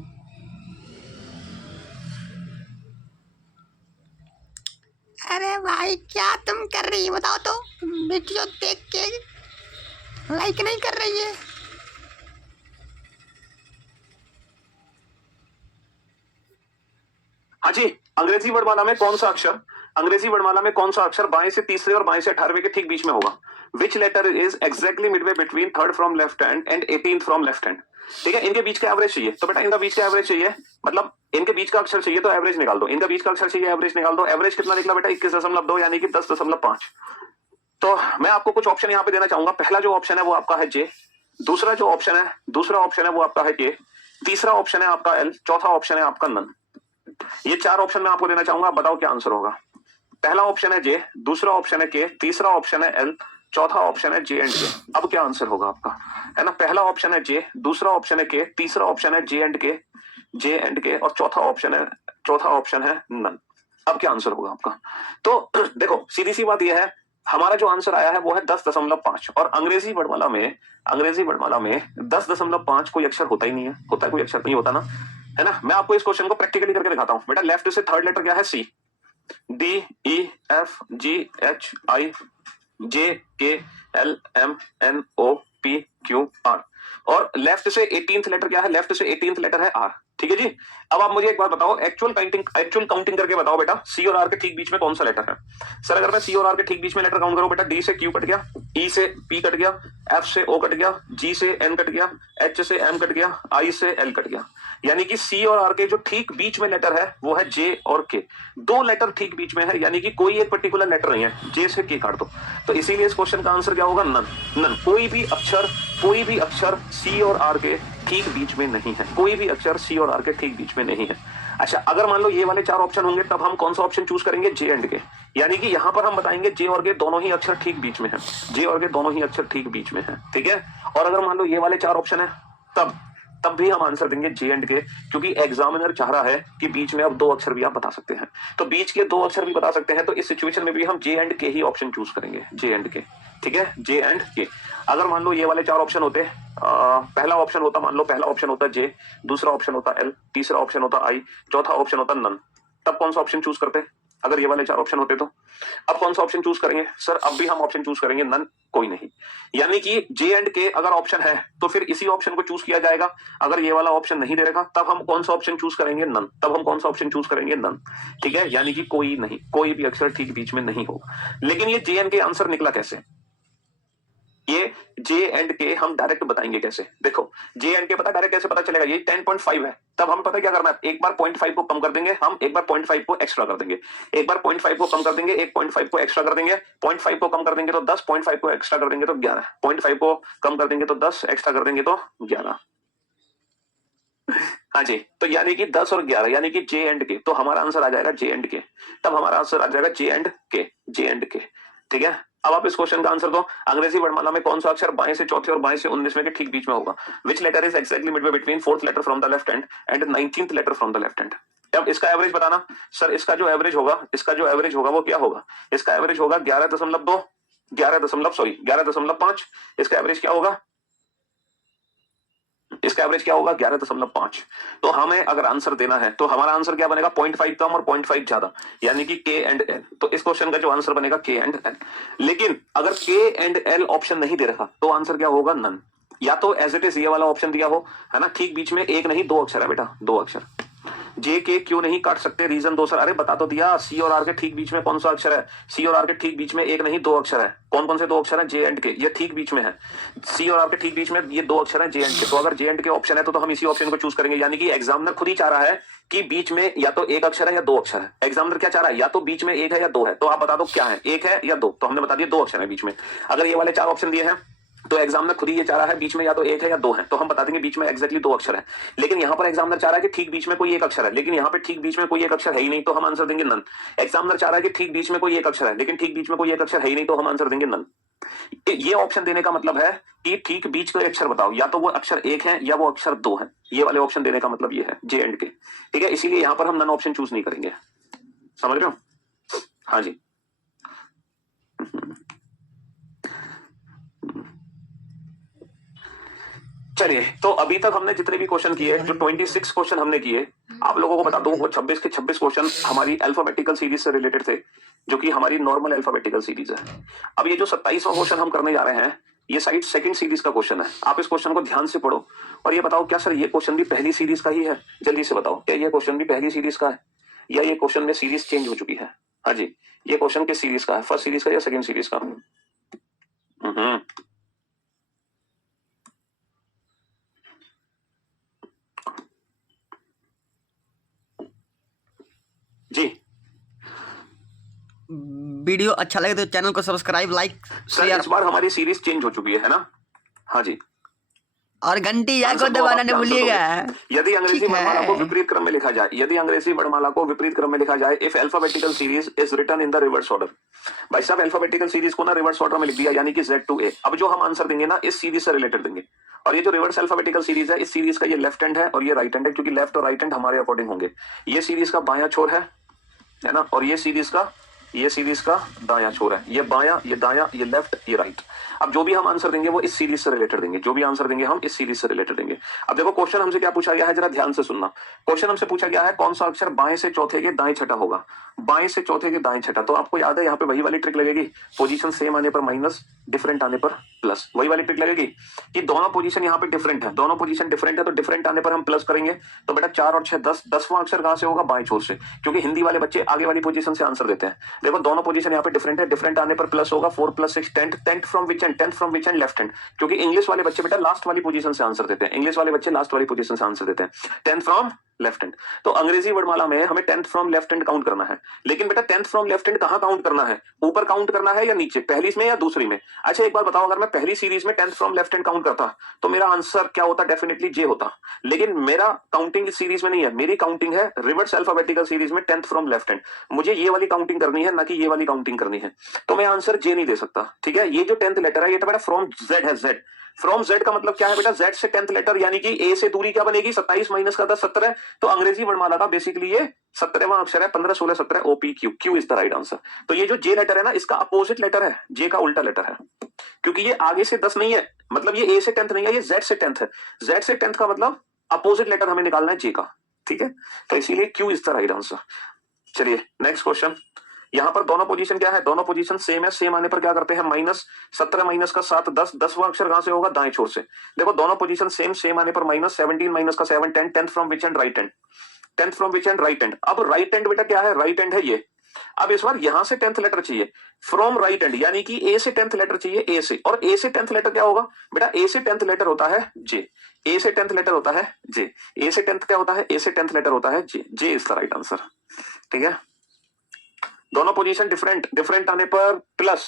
अरे भाई क्या तुम कर रही है बताओ तो, वीडियो देख के लाइक नहीं कर रही है। हाँ जी, अंग्रेजी वर्णमाला में कौन सा अक्षर, अंग्रेजी वर्णमाला में कौन सा अक्षर बाएं से तीसरे और बाएं से 18वें के ठीक बीच में होगा? Which letter is exactly midway between 3rd from left hand and 18th from left hand? ठीक है, इनके बीच का एवरेज चाहिए, तो बेटा इनका बीच का एवरेज चाहिए, मतलब इनके बीच का अक्षर चाहिए तो एवरेज निकाल दो, इनका बीच का अक्षर चाहिए, एवरेज निकाल दो। एवरेज कितना निकला बेटा? 21.2 यानी कि 10.5। तो मैं आपको कुछ ऑप्शन यहाँ पे देना चाहूंगा। पहला जो ऑप्शन है वो आपका है जे, दूसरा ऑप्शन है वो आपका है के, तीसरा ऑप्शन है आपका एल, चौथा ऑप्शन है आपका नन। ये 4 ऑप्शन मैं आपको देना चाहूंगा, बताओ क्या आंसर होगा। पहला ऑप्शन है जे, दूसरा ऑप्शन है के, तीसरा ऑप्शन है एल, चौथा ऑप्शन है जे एंड के। अब क्या आंसर होगा आपका, है ना? पहला ऑप्शन है जे, दूसरा ऑप्शन है के, तीसरा ऑप्शन है जे एंड के और चौथा ऑप्शन है नन। अब क्या आंसर होगा आपका? तो देखो सीधी सी बात यह है, हमारा जो आंसर आया है वो है 10.5 और अंग्रेजी वर्णमाला में 10.5 कोई अक्षर होता ही नहीं है, होता है कोई अक्षर नहीं होता ना, है ना? मैं आपको इस क्वेश्चन को प्रैक्टिकली करके दिखाता हूं। बेटा लेफ्ट से 3rd लेटर क्या है? C, D, E, F, G, H, I, J, K, L, M, N, O, P, Q, R. और लेफ्ट से 18th लेटर क्या है? लेफ्ट से 18th लेटर है आर। ठीक है जी। अब आप मुझे एक बात बताओ, एक्चुअल काउंटिंग करके बताओ बेटा, सी और आर के ठीक बीच में कौन सा लेटर है? सर अगर मैं सी और आर के ठीक बीच में लेटर काउंट करूं बेटा, डी से क्यू कट गया, ई से पी कट गया, एफ से ओ कट गया, जी से एन कट गया, एच से एम कट गया, आई से एल कट गया। यानी कि सी और आर के जो ठीक बीच में लेटर है वो है जे और के। 2 लेटर ठीक बीच में है, यानी कि कोई एक पर्टिकुलर लेटर नहीं है, जे से के काट दो। तो इसीलिए इस क्वेश्चन का आंसर क्या होगा? नन। कोई भी अक्षर सी और आर के ठीक बीच में नहीं है, कोई भी अक्षर सी और आर के ठीक बीच में नहीं है। अच्छा, अगर मान लो ये वाले 4 ऑप्शन होंगे तब हम कौन सा ऑप्शन चूज करेंगे? जे एंड के। यानी कि यहां पर हम बताएंगे जे और के दोनों ही अक्षर ठीक बीच में है, जे और के दोनों ही अक्षर ठीक बीच में है, ठीक है। और अगर मान लो ये वाले 4 ऑप्शन है तब भी हम आंसर देंगे जे एंड के, क्योंकि एग्जामिनर चाह रहा है कि बीच में अब 2 अक्षर भी आप बता सकते हैं, तो बीच के 2 अक्षर भी बता सकते हैं, तो इस सिचुएशन में भी हम जे एंड के ही ऑप्शन चूज करेंगे, जे एंड के, ठीक है, जे एंड के। अगर मान लो ये वाले 4 ऑप्शन होते, पहला ऑप्शन होता, मान लो पहला ऑप्शन होता जे, दूसरा ऑप्शन होता एल, तीसरा ऑप्शन होता आई, चौथा ऑप्शन होता नन, तब कौन सा ऑप्शन चूज करते अगर ये वाले 4 ऑप्शन होते? तो अब कौन सा ऑप्शन चूज करेंगे सर? अब भी हम ऑप्शन चूज करेंगे नन, कोई नहीं। यानी कि जे एंड के अगर ऑप्शन है तो फिर इसी ऑप्शन को चूज किया जाएगा। अगर ये वाला ऑप्शन नहीं दे रखा तब हम कौन सा ऑप्शन चूज करेंगे? नन, तब हम कौन सा ऑप्शन चूज करेंगे? नन, ठीक है। यानी कि कोई नहीं, कोई भी अक्षर ठीक बीच में नहीं होगा। लेकिन ये जे एंड के आंसर निकला कैसे? ये जे एंड के हम डायरेक्ट बताएंगे कैसे? देखो, जे एंड के पता डायरेक्ट कैसे पता चलेगा? ये 10.5 है, तब हम पता क्या करना है, एक बार 0.5 को कम कर देंगे, हम एक बार 0.5 को एक्स्ट्रा कर देंगे, एक बार 0.5 को कम कर देंगे, एक 0.5 को एक्स्ट्रा कर देंगे, 0.5 को कम कर देंगे तो 10, 0.5 को एक्स्ट्रा कर देंगे तो 11, 0.5 को कम कर देंगे तो 10, एक्स्ट्रा कर देंगे तो 11। हाँ जी, तो यानी कि 10 और 11 यानी कि जे एंड के, तो हमारा आंसर आ जाएगा जे एंड के, तब हमारा आंसर आ जाएगा जे एंड के, जे एंड के, ठीक है। अब आप इस क्वेश्चन का आंसर दो, अंग्रेजी वर्णमाला में कौन सा अक्षर बाएं से चौथे और बाएं से 19वें के ठीक बीच में होगा? Which letter is exactly midway between 4th letter from the left hand and 19th letter from the left hand? अब इसका एवरेज बताना सर, इसका जो एवरेज होगा वो क्या होगा? इसका एवरेज होगा 11.2, 11.5। इसका एवरेज क्या होगा? इसका एवरेज क्या होगा? 11.5। तो हमें अगर आंसर देना है तो हमारा आंसर क्या बनेगा? 0.5 कम और 0.5 ज्यादा, यानी कि के एंड एल। तो इस क्वेश्चन का जो आंसर बनेगा के एंड एल। लेकिन अगर के एंड एल ऑप्शन नहीं दे रखा तो आंसर क्या होगा? नन। या तो एज इट इज ये वाला ऑप्शन दिया हो, है ना, ठीक बीच में एक नहीं 2 अक्षर है बेटा, 2 अक्षर। जे के क्यों नहीं काट सकते? Reason 2 sir. अरे बता तो दिया, सी और आर के ठीक बीच में कौन सा अक्षर है? सी और आर के ठीक बीच में एक नहीं 2 अक्षर है। कौन कौन से 2 अक्षर हैं? जे एंड के, ये ठीक बीच में है। सी और आर के ठीक बीच में ये 2 अक्षर हैं जे एंड के। तो अगर जे एंड के ऑप्शन है तो हम इसी ऑप्शन को चूज करेंगे। यानी कि एग्जामिनर खुद ही चाह रहा है कि बीच में या तो एक अक्षर है या 2 अक्षर है। एग्जामिनर क्या चाह रहा है? या तो बीच में एक है या 2 है। तो आप बता दो क्या है, एक है या 2? तो हमने बता दिया 2 अक्षर है बीच में। अगर ये वाले 4 ऑप्शन दिए हैं तो एग्जामिनर खुद ही ये चाह रहा है बीच में या तो एक है या 2 है, तो हम बता देंगे बीच में एग्जैक्टली 2 अक्षर है। लेकिन यहां पर एग्जामिनर चाह रहा है कि ठीक बीच में कोई एक अक्षर है, लेकिन यहां पे ठीक बीच में कोई एक अक्षर है ही नहीं, तो हम आंसर देंगे नन। एग्जामिनर चाह रहा है कि ठीक बीच में कोई एक अक्षर है, लेकिन ठीक बीच में कोई एक अक्षर है ही नहीं, तो हम आंसर देंगे नन। ये ऑप्शन देने का मतलब है कि ठीक बीच का अक्षर बताओ, या तो वो अक्षर एक है या वो अक्षर 2 है। ये वाले ऑप्शन देने का मतलब ये है जे एंड के, ठीक है। इसीलिए यहां पर हम नन ऑप्शन चूज नहीं करेंगे, समझ रहे हो? हाँ जी। चलिए, तो अभी तक हमने जितने भी क्वेश्चन किए, जो 26 क्वेश्चन हमने किए, आप लोगों को बता दूं वो 26 के 26 क्वेश्चन हमारी अल्फाबेटिकल सीरीज से रिलेटेड थे, जो कि हमारी नॉर्मल अल्फाबेटिकल सीरीज है। अब ये जो 27वां क्वेश्चन हम करने जा रहे हैं, ये साइड सेकंड सीरीज का क्वेश्चन है। आप इस क्वेश्चन को ध्यान से पढ़ो और ये बताओ क्या सर ये क्वेश्चन भी पहली सीरीज का ही है? जल्दी से बताओ, क्या ये क्वेश्चन भी पहली सीरीज का है या ये क्वेश्चन में सीरीज चेंज हो चुकी है? हाँ जी, ये क्वेश्चन किस सीरीज का है? फर्स्ट सीरीज का या सेकंड सीरीज का? जी वीडियो अच्छा लगे तो चैनल को सब्सक्राइब, लाइक, सर, शेयर इस बार हमारी सीरीज चेंज हो चुकी है ना? हाँ जी। और घंटी या को आंसर दो, दबाना आप नहीं आंसर भूलिएगा। दोगे। यदि अंग्रेजी ठीक वर्णमाला को है। विपरीत क्रम में लिखा जाए, यदि अंग्रेजी वर्णमाला को विपरीत क्रम में लिखा जाए, if alphabetical series is written in the reverse order. भाई साहब, अल्फाबेटिकल सीरीज को ना रिवर्स ऑर्डर में लिख दिया, यानी कि Z to A। अब जो हम आंसर देंगे ना इस सीरीज से रिलेटेड देंगे। और ये जो रिवर्स अल्फाबेटिकल सीरीज है, इस सीरीज का ये लेफ्ट हैंड है और ये राइट हैंड है, क्योंकि लेफ्ट और राइट हैंड हमारे अकॉर्डिंग होंगे। ये सीरीज का बायां छोर है ना, और ये सीरीज का दायां छोर है। ये बायां, ये दायां, ये लेफ्ट, ये राइट। अब जो भी हम आंसर देंगे वो इस सीरीज से रिलेटेड देंगे, जो भी आंसर देंगे हम इस सीरीज से रिलेटेड देंगे। अब देखो क्वेश्चन हमसे क्या पूछा गया है, जरा ध्यान से सुनना। क्वेश्चन हमसे पूछा गया है कौन सा अक्षर बाएं से चौथे के दाएं छठा होगा? बाएं से चौथे के दाएं छठा, तो आपको याद है यहाँ पे वही वाली ट्रिक लगेगी, पोजीशन सेम आने पर माइनस, डिफरेंट आने पर प्लस। वही वाली ट्रिक लगेगी कि दोनों पोजीशन यहाँ पे डिफरेंट है, दोनों पोजीशन डिफरेंट है, तो डिफरेंट आने पर हम प्लस करेंगे। तो बेटा 4 और 6 10, 10वां अक्षर कहां से होगा? बाएं छोर से, क्योंकि हिंदी वाले बच्चे आगे वाली पोजीशन से आंसर देते हैं। देखो दोनों पोजीशन यहाँ पे डिफरेंट है, डिफरेंट आने पर प्लस होगा। 4 + 6 10, 10th from which and? 10th from which and? Left hand, क्योंकि इंग्लिश वाले बच्चे बेटा लास्ट वाली पोजीशन से आंसर देते हैं। इंग्लिश वाले बच्चे लास्ट वाली पोजीशन से आंसर देते हैं, 10th फ्रॉम लेफ्ट हैंड। तो अंग्रेजी वर्णमाला में हमें 10th from left hand count करना है, लेकिन बेटा 10th फ्रॉम लेफ्ट हैंड कहां काउंट करना है, ऊपर काउंट करना है या नीचे, पहली में या दूसरी में? अच्छा एक बार बताओ, अगर मैं पहली सीरीज में 10th from left hand count करता तो मेरा आंसर क्या होता? डेफिनेटली जे होता। लेकिन मेरा काउंटिंग इस सीरीज में नहीं है, मेरी काउंटिंग है रिवर्स अल्फाबेटिकल सीरीज में 10th फ्रॉम लेफ्ट हैंड। मुझे ये वाली काउंटिंग करनी है, ना कि ये वाली काउंटिंग करनी है। तो मैं आंसर जे नहीं दे सकता, ठीक है। ये जो 10th लेटर है ये तो बेटा फ्रॉम जेड है, जेड फ्रॉम जेड का मतलब क्या है बेटा? जेड से 10th लेटर, यानी कि ए से दूरी क्या बनेगी? 27 माइनस का 10 17। तो अंग्रेजी वर्णमाला का बेसिकली ये 17वां अक्षर है, 15 16 17 OP Q, Q is the right answer. तो ये जो जे लेटर है ना, इसका अपोजिट लेटर है, जे का उल्टा लेटर है, क्योंकि ये आगे से 10 नहीं है, मतलब ये ए से 10th नहीं है, ये जेड से 10th है। जेड से 10th का मतलब अपोजिट लेटर हमें निकालना है जे का, ठीक है। तो इसीलिए Q is the right answer. चलिए नेक्स्ट क्वेश्चन। यहां पर दोनों पोजीशन क्या है? दोनों पोजीशन सेम है। सेम आने पर क्या करते हैं? माइनस 17 माइनस का 7 10, 10वां अक्षर कहां से होगा? दाएं छोर से। देखो दोनों पोजीशन सेम, सेम आने पर माइनस 17 माइनस का 7 10, 10th from which and? Right hand. 10th from which and? Right hand. अब राइट हैंड बेटा क्या है? राइट हैंड है ये। अब इस बार यहां से 10th लेटर चाहिए फ्रॉम राइट हैंड, यानी कि ए से 10th लेटर चाहिए, ए से। और ए से 10th लेटर क्या होगा बेटा? ए से 10th लेटर होता है जे, ए से 10th लेटर होता है जे, ए से 10th क्या होता है? ए से 10th लेटर होता है जे, जे इज द राइट आंसर, ठीक है। दोनों पोजीशन डिफरेंट, डिफरेंट आने पर प्लस,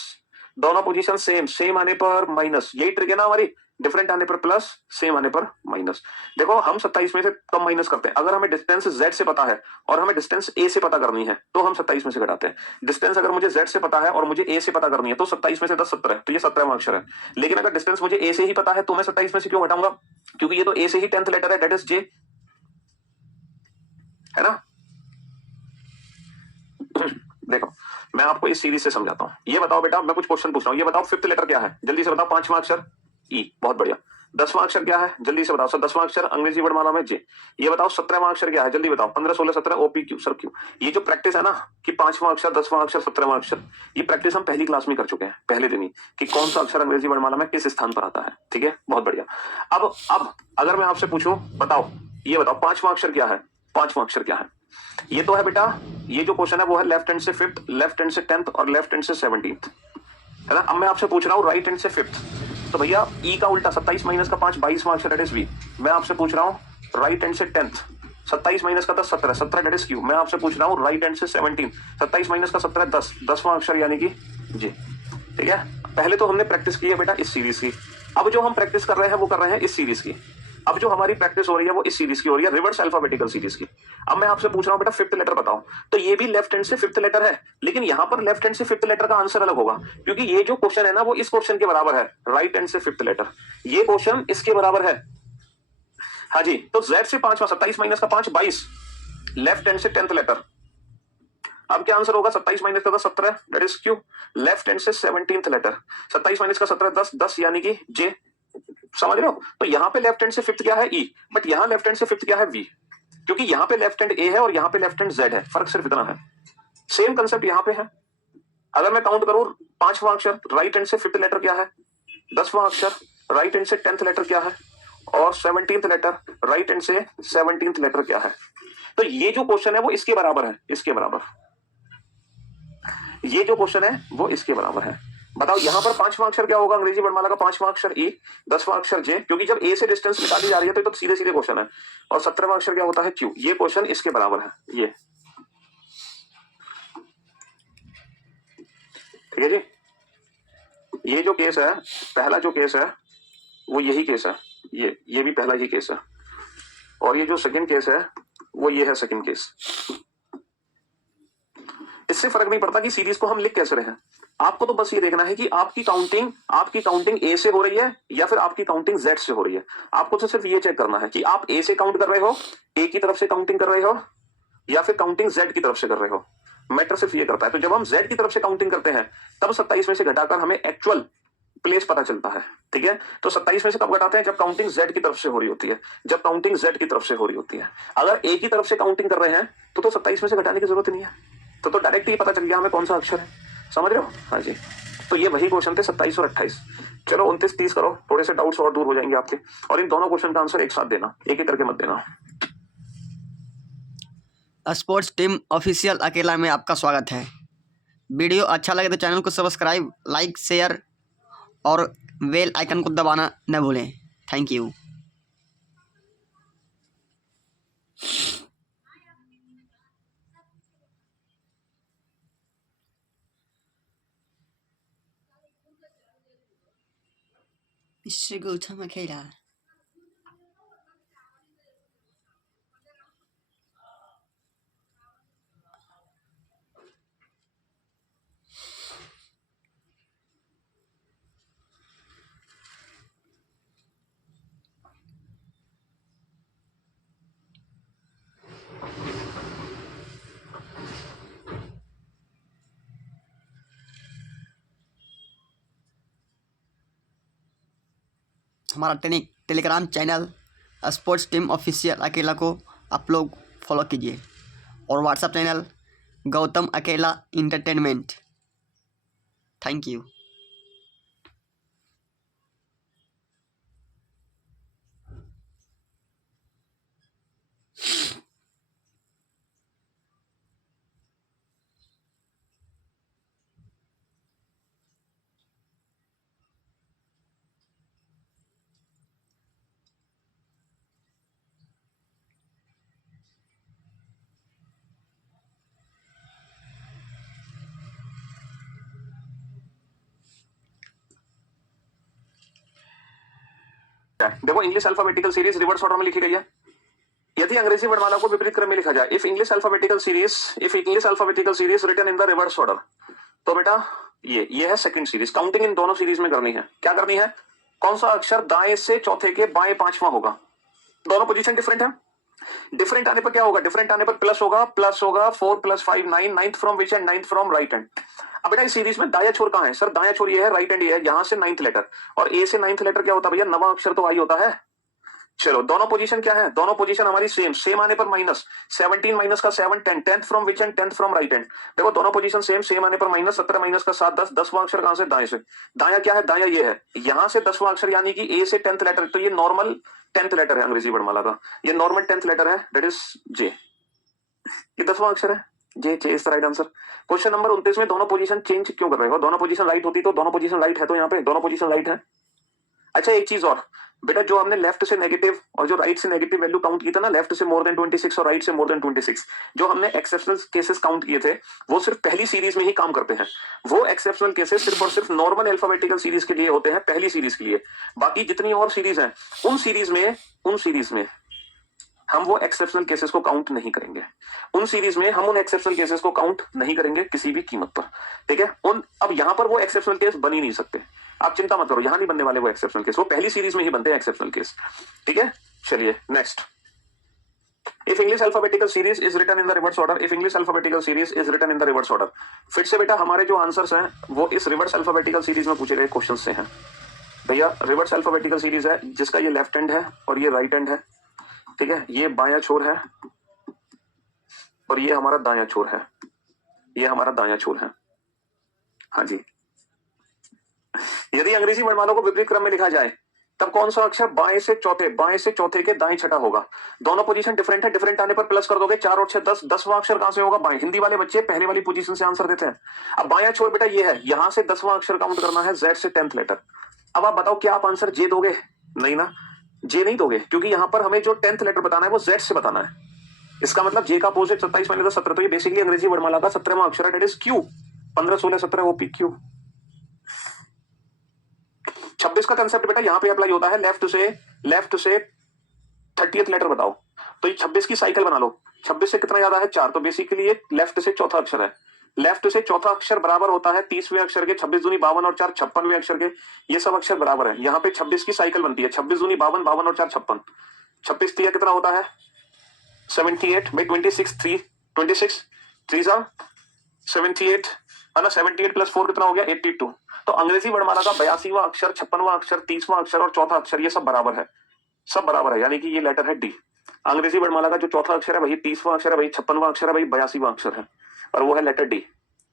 दोनों पोजीशन सेम, सेम आने पर माइनस। यही ट्रिक है ना हमारी, डिफरेंट आने पर प्लस, सेम आने पर माइनस। देखो हम 27 में से कम माइनस करते हैं। अगर हमें डिस्टेंस z से पता है और हमें डिस्टेंस a से पता करनी है तो हम 27 में से घटाते हैं। डिस्टेंस अगर मुझे z से पता है और मुझे a से पता करनी है तो 27 में से 10 17, तो ये 17वां अक्षर है। लेकिन अगर डिस्टेंस मुझे a से ही पता है तो मैं 27 में से क्यों घटाऊंगा? क्योंकि ये तो a से ही 10th लेटर है, दैट इज j, है ना। देखो मैं आपको इस सीरीज से समझाता हूं। ये बताओ बेटा, मैं कुछ क्वेश्चन पूछ रहा हूं, ये बताओ 5th लेटर क्या है? जल्दी से बताओ। 5वां अक्षर ई, बहुत बढ़िया। 10वां अक्षर क्या है? जल्दी से बताओ सर। 10वां अक्षर अंग्रेजी वर्णमाला में जे। ये बताओ 17वां अक्षर क्या है? जल्दी बताओ। 15 16 17 ओपी क्यू, सर क्यू। ये जो प्रैक्टिस है ना कि 5वां अक्षर 10वां अक्षर 17वां अक्षर, ये प्रैक्टिस हम पहली क्लास में कर चुके हैं, पहले दिन ही, कि कौन सा अक्षर अंग्रेजी वर्णमाला में किस स्थान पर आता है, ठीक है। बहुत बढ़िया। अब अगर मैं आपसे पूछूं, बताओ ये बताओ 5वां अक्षर क्या है? 5वां अक्षर क्या है? ये तो है बेटा, ये जो क्वेश्चन है वो है लेफ्ट हैंड से 5th, लेफ्ट हैंड से 10th और लेफ्ट हैंड से 17th, है ना। अब मैं आपसे पूछ रहा हूँ राइट हैंड से 5th, तो भैया ई का उल्टा 27 माइनस का 5 22वां अक्षर, दैट इज वी। मैं आपसे पूछ रहा हूँ राइट हैंड से 10th, 27 माइनस का 10 17 17, दैट इज क्यू। मैं आपसे पूछ रहा हूँ राइट हैंड से 17, 27 माइनस का 17 10, 10वां अक्षर यानी कि जी, ठीक है। पहले तो हमने प्रैक्टिस की है बेटा इस सीरीज की, अब जो हम प्रैक्टिस कर रहे हैं वो कर रहे हैं इस सीरीज की। अब जो हमारी प्रैक्टिस हो रही है वो इस सीरीज की हो रही है, रिवर्स अल्फाबेटिकल सीरीज की। अब मैं आपसे पूछ रहा हूं बेटा 5th लेटर बताओ, तो ये भी लेफ्ट हैंड से 5th लेटर है, लेकिन यहां पर लेफ्ट हैंड से 5th लेटर का आंसर अलग होगा, क्योंकि ये जो क्वेश्चन है ना वो इस क्वेश्चन के बराबर है, राइट हैंड से 5th लेटर, ये क्वेश्चन इसके बराबर है। हाँ जी, तो जेड से 5वां 27 माइनस का 5 22, लेफ्ट हैंड से 10th लेटर। अब क्या आंसर होगा? 27 माइनस का 10 17, that is Q. Left hand से 17th लेटर, 27 माइनस का 17 10, 10 यानी कि जे, समझ रहे हो। तो यहाँ पे लेफ्ट हैंड से 5th क्या है? ई, बट यहाँ लेफ्ट हैंड से 5th क्या है? वी, क्योंकि यहाँ पे लेफ्ट हैंड ए है और यहाँ पे लेफ्ट हैंड जेड है, फर्क सिर्फ इतना है। सेम कंसेप्ट यहाँ पे है। अगर मैं काउंट करूं, 5वां अक्षर राइट हैंड से 5th लेटर क्या है? 10वां अक्षर राइट हैंड से 10th लेटर क्या है? और 17th लेटर राइट हैंड से 17th लेटर क्या है? तो ये जो क्वेश्चन है वो इसके बराबर है, इसके बराबर। ये जो क्वेश्चन है वो इसके बराबर है। बताओ यहाँ पर 5वां अक्षर क्या होगा? अंग्रेजी वर्णमाला का 5वां अक्षर ई, 10वां अक्षर जे, क्योंकि जब ए से डिस्टेंस निकाली जा रही है तो सीधे सीधे क्वेश्चन है। और 17वां अक्षर क्या होता है? क्यू। ये क्वेश्चन इसके बराबर है, ये, ठीक है जी। ये जो केस है, पहला जो केस है वो यही केस है, ये भी पहला ही केस है, और ये जो सेकंड केस है वो ये है सेकंड केस। इससे फर्क नहीं पड़ता कि सीरीज को हम लिख कैसे रहे हैं, आपको तो बस ये देखना है कि आपकी काउंटिंग ए से हो रही है या फिर आपकी काउंटिंग जेड से हो रही है। आपको तो सिर्फ ये चेक करना है कि आप ए से काउंट कर रहे हो, ए की तरफ से काउंटिंग कर रहे हो, या फिर काउंटिंग जेड की तरफ से कर रहे हो। मैटर सिर्फ ये करता है। तो जब हम जेड की तरफ से काउंटिंग करते हैं तब 27 में से घटाकर हमें एक्चुअल प्लेस पता चलता है, ठीक है। तो 27 में से कब घटाते हैं? जब काउंटिंग जेड की तरफ से हो रही होती है, जब काउंटिंग जेड की तरफ से हो रही होती है। अगर ए की तरफ से काउंटिंग कर रहे हैं तो 27 में से घटाने की जरूरत नहीं है, तो डायरेक्ट ही पता चल गया हमें कौन सा अक्षर है, समझ रहे हो। हाँ जी, तो ये वही क्वेश्चन थे 27 और 28। चलो 29 30 करो, थोड़े से डाउट्स और दूर हो जाएंगे आपके। और इन दोनों क्वेश्चन का आंसर एक साथ देना, एक एक करके मत देना। स्पोर्ट्स टीम ऑफिशियल अकेला में आपका स्वागत है। वीडियो अच्छा लगे तो चैनल को सब्सक्राइब, लाइक, शेयर और बेल आइकन को दबाना न भूलें। Thank you. 是Gautam Akela. हमारा Telegram channel sports team official अकेला को आप लोग फॉलो कीजिए और WhatsApp channel Gautam Akela entertainment. Thank you. देखो English alphabetical series reverse order में लिखी गई है। यदि अंग्रेजी वर्णमाला को विपरीत क्रम में लिखा जाए, if English alphabetical series written in the reverse order, तो बेटा ये है सेकंड सीरीज। काउंटिंग इन दोनों सीरीज में करनी है। क्या करनी है? कौन सा अक्षर दाएं से चौथे के बाएं पांचवा होगा? दोनों पोजीशन डिफरेंट है। डिफरेंट आने पर क्या होगा? डिफरेंट आने पर प्लस होगा 4 + 5 9, ninth from which and ninth from right hand. अब बेटा इस सीरीज में दाया छोर कहां है? सर दाया छोर ये है, राइट हैंड ये है, यहां से नाइन्थ लेटर, और ए से नाइन्थ लेटर क्या होता है भैया? नवा अक्षर तो आई होता है। चलो दोनों पोजीशन क्या है? दोनों पोजीशन हमारी सेम आने पर माइनस 17 माइनस का 7 10, 10th from which and 10th from right hand. देखो दोनों पोजीशन सेम आने पर माइनस 17 माइनस का 7 10, 10वां अक्षर कहां से? दाएं से। दाया क्या है? दाया ये है, यहां से 10वां अक्षर यानी कि ए से 10th लेटर, तो ये नॉर्मल 10th लेटर है अंग्रेजी वर्णमाला का, ये नॉर्मल 10th लेटर है, दैट इज जे। ये 10वां अक्षर है, J is the right answer. Question number 29 में दोनों पोजीशन चेंज क्यों कर रहे हो? दोनों पोजीशन राइट होती तो दोनों पोजीशन राइट है, तो यहाँ पे दोनों पोजीशन राइट है। अच्छा एक चीज और बेटा, जो हमने लेफ्ट से नेगेटिव और जो राइट से नेगेटिव वैल्यू काउंट की था ना, लेफ्ट से मोर देन 26 और राइट से मोर देन 26, जो हमने एक्सेप्शनल केसेस काउंट किए थे, वो सिर्फ पहली सीरीज में ही काम करते हैं। वो एक्सेप्शनल केसेस सिर्फ और सिर्फ नॉर्मल अल्फाबेटिकल सीरीज के लिए होते हैं, पहली सीरीज के लिए। बाकी जितनी और सीरीज हैं, उन सीरीज में हम वो एक्सेप्शनल केसेस को काउंट नहीं करेंगे। उन सीरीज में हम उन एक्सेप्शनल केसेस को काउंट नहीं करेंगे किसी भी कीमत पर, ठीक है। अब यहां पर वो एक्सेप्शनल केस बन ही नहीं सकते, आप चिंता मत करो, यहां नहीं बनने वाले वो एक्सेप्शनल केस, वो पहली सीरीज में ही बनते हैं एक्सेप्शनल केस, ठीक है। चलिए next, if English alphabetical series is written in the reverse order, if English alphabetical series is written in the reverse order. फिर से बेटा हमारे जो आंसर्स हैं वो इस रिवर्स अल्फाबेटिकल सीरीज में पूछे गए क्वेश्चन से हैं। भैया रिवर्स अल्फाबेटिकल सीरीज है जिसका ये लेफ्ट हैंड है और ये राइट हैंड है, ठीक है। ये बायां छोर है और ये हमारा दायां छोर है, ये हमारा दायां छोर है। हाँ जी, यदि अंग्रेजी वर्णमाला को विपरीत क्रम में लिखा जाए तब कौन सा अक्षर बाएं से चौथे के दाएं छठा होगा? दोनों पोजीशन डिफरेंट है, डिफरेंट आने पर प्लस कर दोगे, 4 और 6 10, 10वां अक्षर कहां से होगा? बाएं। हिंदी वाले बच्चे पहले वाली पोजीशन से आंसर देते हैं। अब बायां छोर बेटा ये है, यहां से 10वां अक्षर काउंट करना है, जेड से 10th लेटर। अब आप बताओ क्या आप आंसर जे दोगे? नहीं ना, जे नहीं दोगे, क्योंकि यहां पर हमें जो 10th लेटर बताना है वो जेड से बताना है। इसका मतलब जे का अपोजिट 27 - 17, तो ये बेसिकली अंग्रेजी वर्णमाला का 17वां अक्षर है, that is Q. 15 16 17 OP Q. 26 का कंसेप्ट बेटा यहाँ पे अप्लाई होता है, लेफ्ट से 30th लेटर बताओ, तो ये 26 की साइकिल बना लो। 26 से कितना ज्यादा है? 4, तो बेसिकली ये लेफ्ट से चौथा अक्षर है। लेफ्ट से चौथा अक्षर बराबर होता है 30वें अक्षर के, 26 दूनी 52 और 4 56वें अक्षर के, ये सब अक्षर बराबर है। यहाँ पे 26 की साइकिल बनती है, 26 दूनी 52, 52 और 4 56, 26 3 कितना होता है? 78 बाई 26 3 26 3 78 है ना, 78 + 4 कितना हो गया? 82। तो अंग्रेजी वर्णमाला का 82वां अक्षर, 56वां अक्षर, 30वां अक्षर और चौथा अक्षर ये सब बराबर है, सब बराबर है, यानी कि ये लेटर है डी। अंग्रेजी वर्णमाला का जो चौथा अक्षर है वही 30वां अक्षर है, वही 56वां अक्षर है, वही 82वां अक्षर है, और वो है लेटर डी।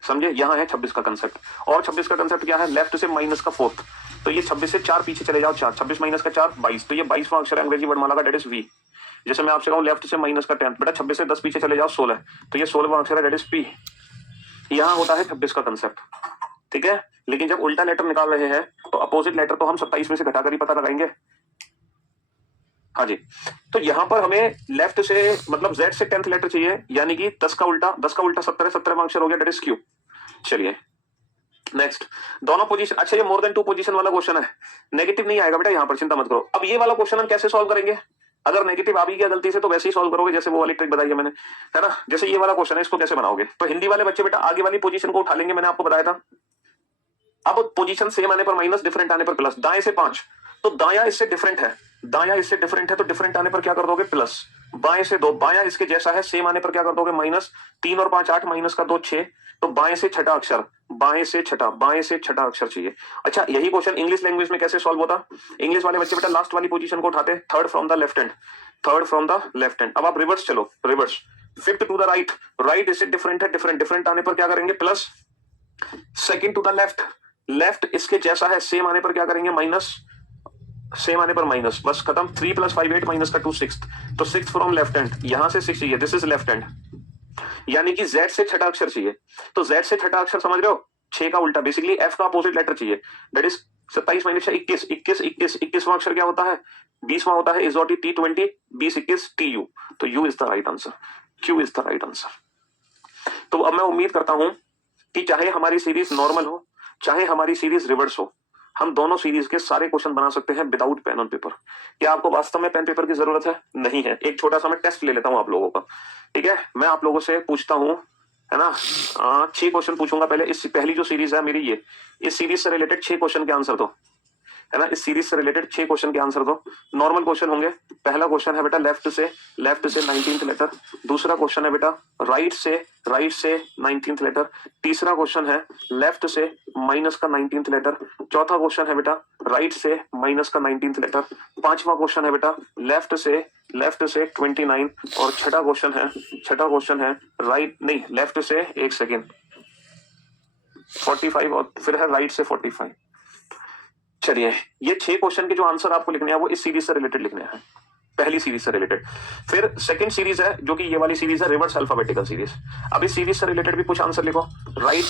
समझे? यहाँ है 26 का कंसेप्ट। और 26 का कंसेप्ट क्या है? लेफ्ट से माइनस का 4th, तो ये 26 से 4 पीछे चले जाओ, 4 26 माइनस का 4 22, तो ये 22वां अक्षर है अंग्रेजी वर्णमाला का, दैट इज वी। जैसे मैं आपसे कहूँ लेफ्ट से माइनस का 10th, बेटा 26 से 10 पीछे चले जाओ 16, तो ये 16वां अक्षर है, दैट इज पी। यहाँ होता है 26 का कंसेप्ट, ठीक है। लेकिन जब उल्टा लेटर निकाल रहे हैं तो अपोजिट लेटर तो हम 27 में से घटाकर ही पता लगाएंगे। हाँ जी, तो यहां पर हमें लेफ्ट से मतलब जेड से 10th लेटर चाहिए, यानी कि 10 का उल्टा 17 है, 17वां अक्षर हो गया, दैट इज क्यू। चलिए नेक्स्ट, दोनों पोजीशन, अच्छा ये मोर देन 2 पोजीशन वाला क्वेश्चन है, नेगेटिव नहीं आएगा बेटा यहाँ पर, चिंता मत करो। अब ये वाला क्वेश्चन हम कैसे सॉल्व करेंगे? अगर नेगेटिव आ भी गया गलती से तो वैसे ही सॉल्व करोगे जैसे वो वाली ट्रिक बताई है मैंने, है ना। जैसे ये वाला क्वेश्चन है, इसको कैसे बनाओगे? तो हिंदी वाले बच्चे बेटा आगे वाली पोजीशन को उठा लेंगे, मैंने आपको बताया था। अब पोजीशन सेम आने पर माइनस, डिफरेंट आने पर प्लस। दाएं से 5, तो दाया इससे डिफरेंट है, दाया इससे डिफरेंट है, तो डिफरेंट आने पर क्या कर दोगे? प्लस। बाएं से 2, बाया इसके जैसा है, सेम आने पर क्या कर दोगे? माइनस। 3 और 5 8, माइनस का 2 6, तो बाएं से छठा अक्षर, बाएं से छठा, बाएं से छठा अक्षर चाहिए। अच्छा यही क्वेश्चन इंग्लिश लैंग्वेज में कैसे सॉल्व होता? इंग्लिश वाले बच्चे बेटा लास्ट वाली पोजीशन को उठाते, third from the left hand, third from the left hand. अब आप रिवर्स चलो, reverse, fifth to the right, right इससे डिफरेंट है, डिफरेंट, डिफरेंट आने पर क्या करेंगे? Plus. Second to the left, left इसके जैसा है, सेम आने पर क्या करेंगे? माइनस, सेम आने पर माइनस, बस खत्म। 3 + 5 8, माइनस का 2 6, तो 6 फ्रॉम लेफ्ट हैंड, यहां से 6 चाहिए, दिस इज लेफ्ट हैंड, यानी कि Z से छठा अक्षर चाहिए। तो Z से छठा अक्षर समझ रहे हो? 6 का उल्टा, बेसिकली F का अपोजिट लेटर चाहिए, दैट इज 27 - 6 21, 21 21, 21वां अक्षर क्या होता है? 20वां होता है इजोटी T20, 20 21 TU, तो U is the right answer, Q is the right answer. तो अब मैं उम्मीद करता हूं कि चाहे हमारी सीरीज नॉर्मल हो, चाहे हमारी सीरीज रिवर्स हो, हम दोनों सीरीज के सारे क्वेश्चन बना सकते हैं विदाउट पेन ऑन पेपर। क्या आपको वास्तव में पेन पेपर की जरूरत है? नहीं है। एक छोटा सा मैं टेस्ट ले लेता हूं आप लोगों का, ठीक है। मैं आप लोगों से पूछता हूं, है ना, 6 क्वेश्चन पूछूंगा पहले। इस पहली जो सीरीज है मेरी, ये इस सीरीज से रिलेटेड 6 क्वेश्चन के आंसर दो, है ना। इस सीरीज से रिलेटेड 6 क्वेश्चन के आंसर दो। नॉर्मल क्वेश्चन होंगे। पहला क्वेश्चन है बेटा लेफ्ट से 19th लेटर। दूसरा क्वेश्चन है बेटा राइट से 19th लेटर। तीसरा क्वेश्चन है लेफ्ट से माइनस का 19th लेटर। चौथा क्वेश्चन है बेटा राइट से माइनस का 19th लेटर। पांचवा क्वेश्चन है बेटा लेफ्ट से 29, और छठा क्वेश्चन है राइट नहीं लेफ्ट से 1 सेकेंड 45, और फिर है राइट से 45। चलिए ये 6 क्वेश्चन के जो आंसर आपको लिखने हैं वो इस सीरीज से रिलेटेड लिखने हैं, पहली सीरीज से रिलेटेड। फिर सेकंड सीरीज है जो कि ये वाली सीरीज है, रिवर्स अल्फाबेटिकल सीरीज। अब इस सीरीज से रिलेटेड भी कुछ आंसर लिखो। राइट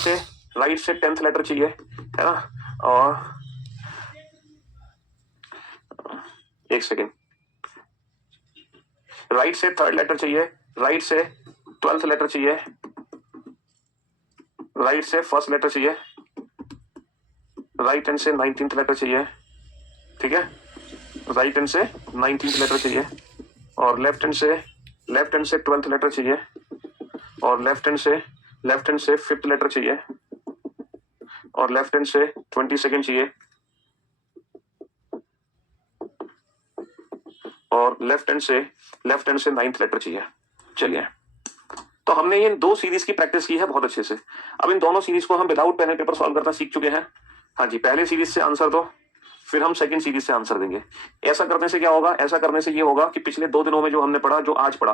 से 10th लेटर चाहिए, है ना, और 1 सेकेंड, राइट से 3rd लेटर चाहिए, राइट से 12th लेटर चाहिए, राइट से 1st लेटर चाहिए, राइट हैंड से 19th लेटर चाहिए, ठीक है, राइट हैंड से 19th लेटर चाहिए, और लेफ्ट हैंड से 12th लेटर चाहिए, और लेफ्ट हैंड से 5th लेटर चाहिए, और लेफ्ट हैंड से 22nd चाहिए, और लेफ्ट हैंड से 9th लेटर चाहिए। चलिए तो हमने ये 2 सीरीज की प्रैक्टिस की है बहुत अच्छे से। अब इन दोनों सीरीज को हम without pen and paper solve करना सीख चुके हैं। हाँ जी, पहले सीरीज से आंसर दो, फिर हम सेकंड सीरीज से आंसर देंगे। ऐसा करने से क्या होगा? ऐसा करने से ये होगा कि पिछले 2 दिनों में जो हमने पढ़ा, जो आज पढ़ा,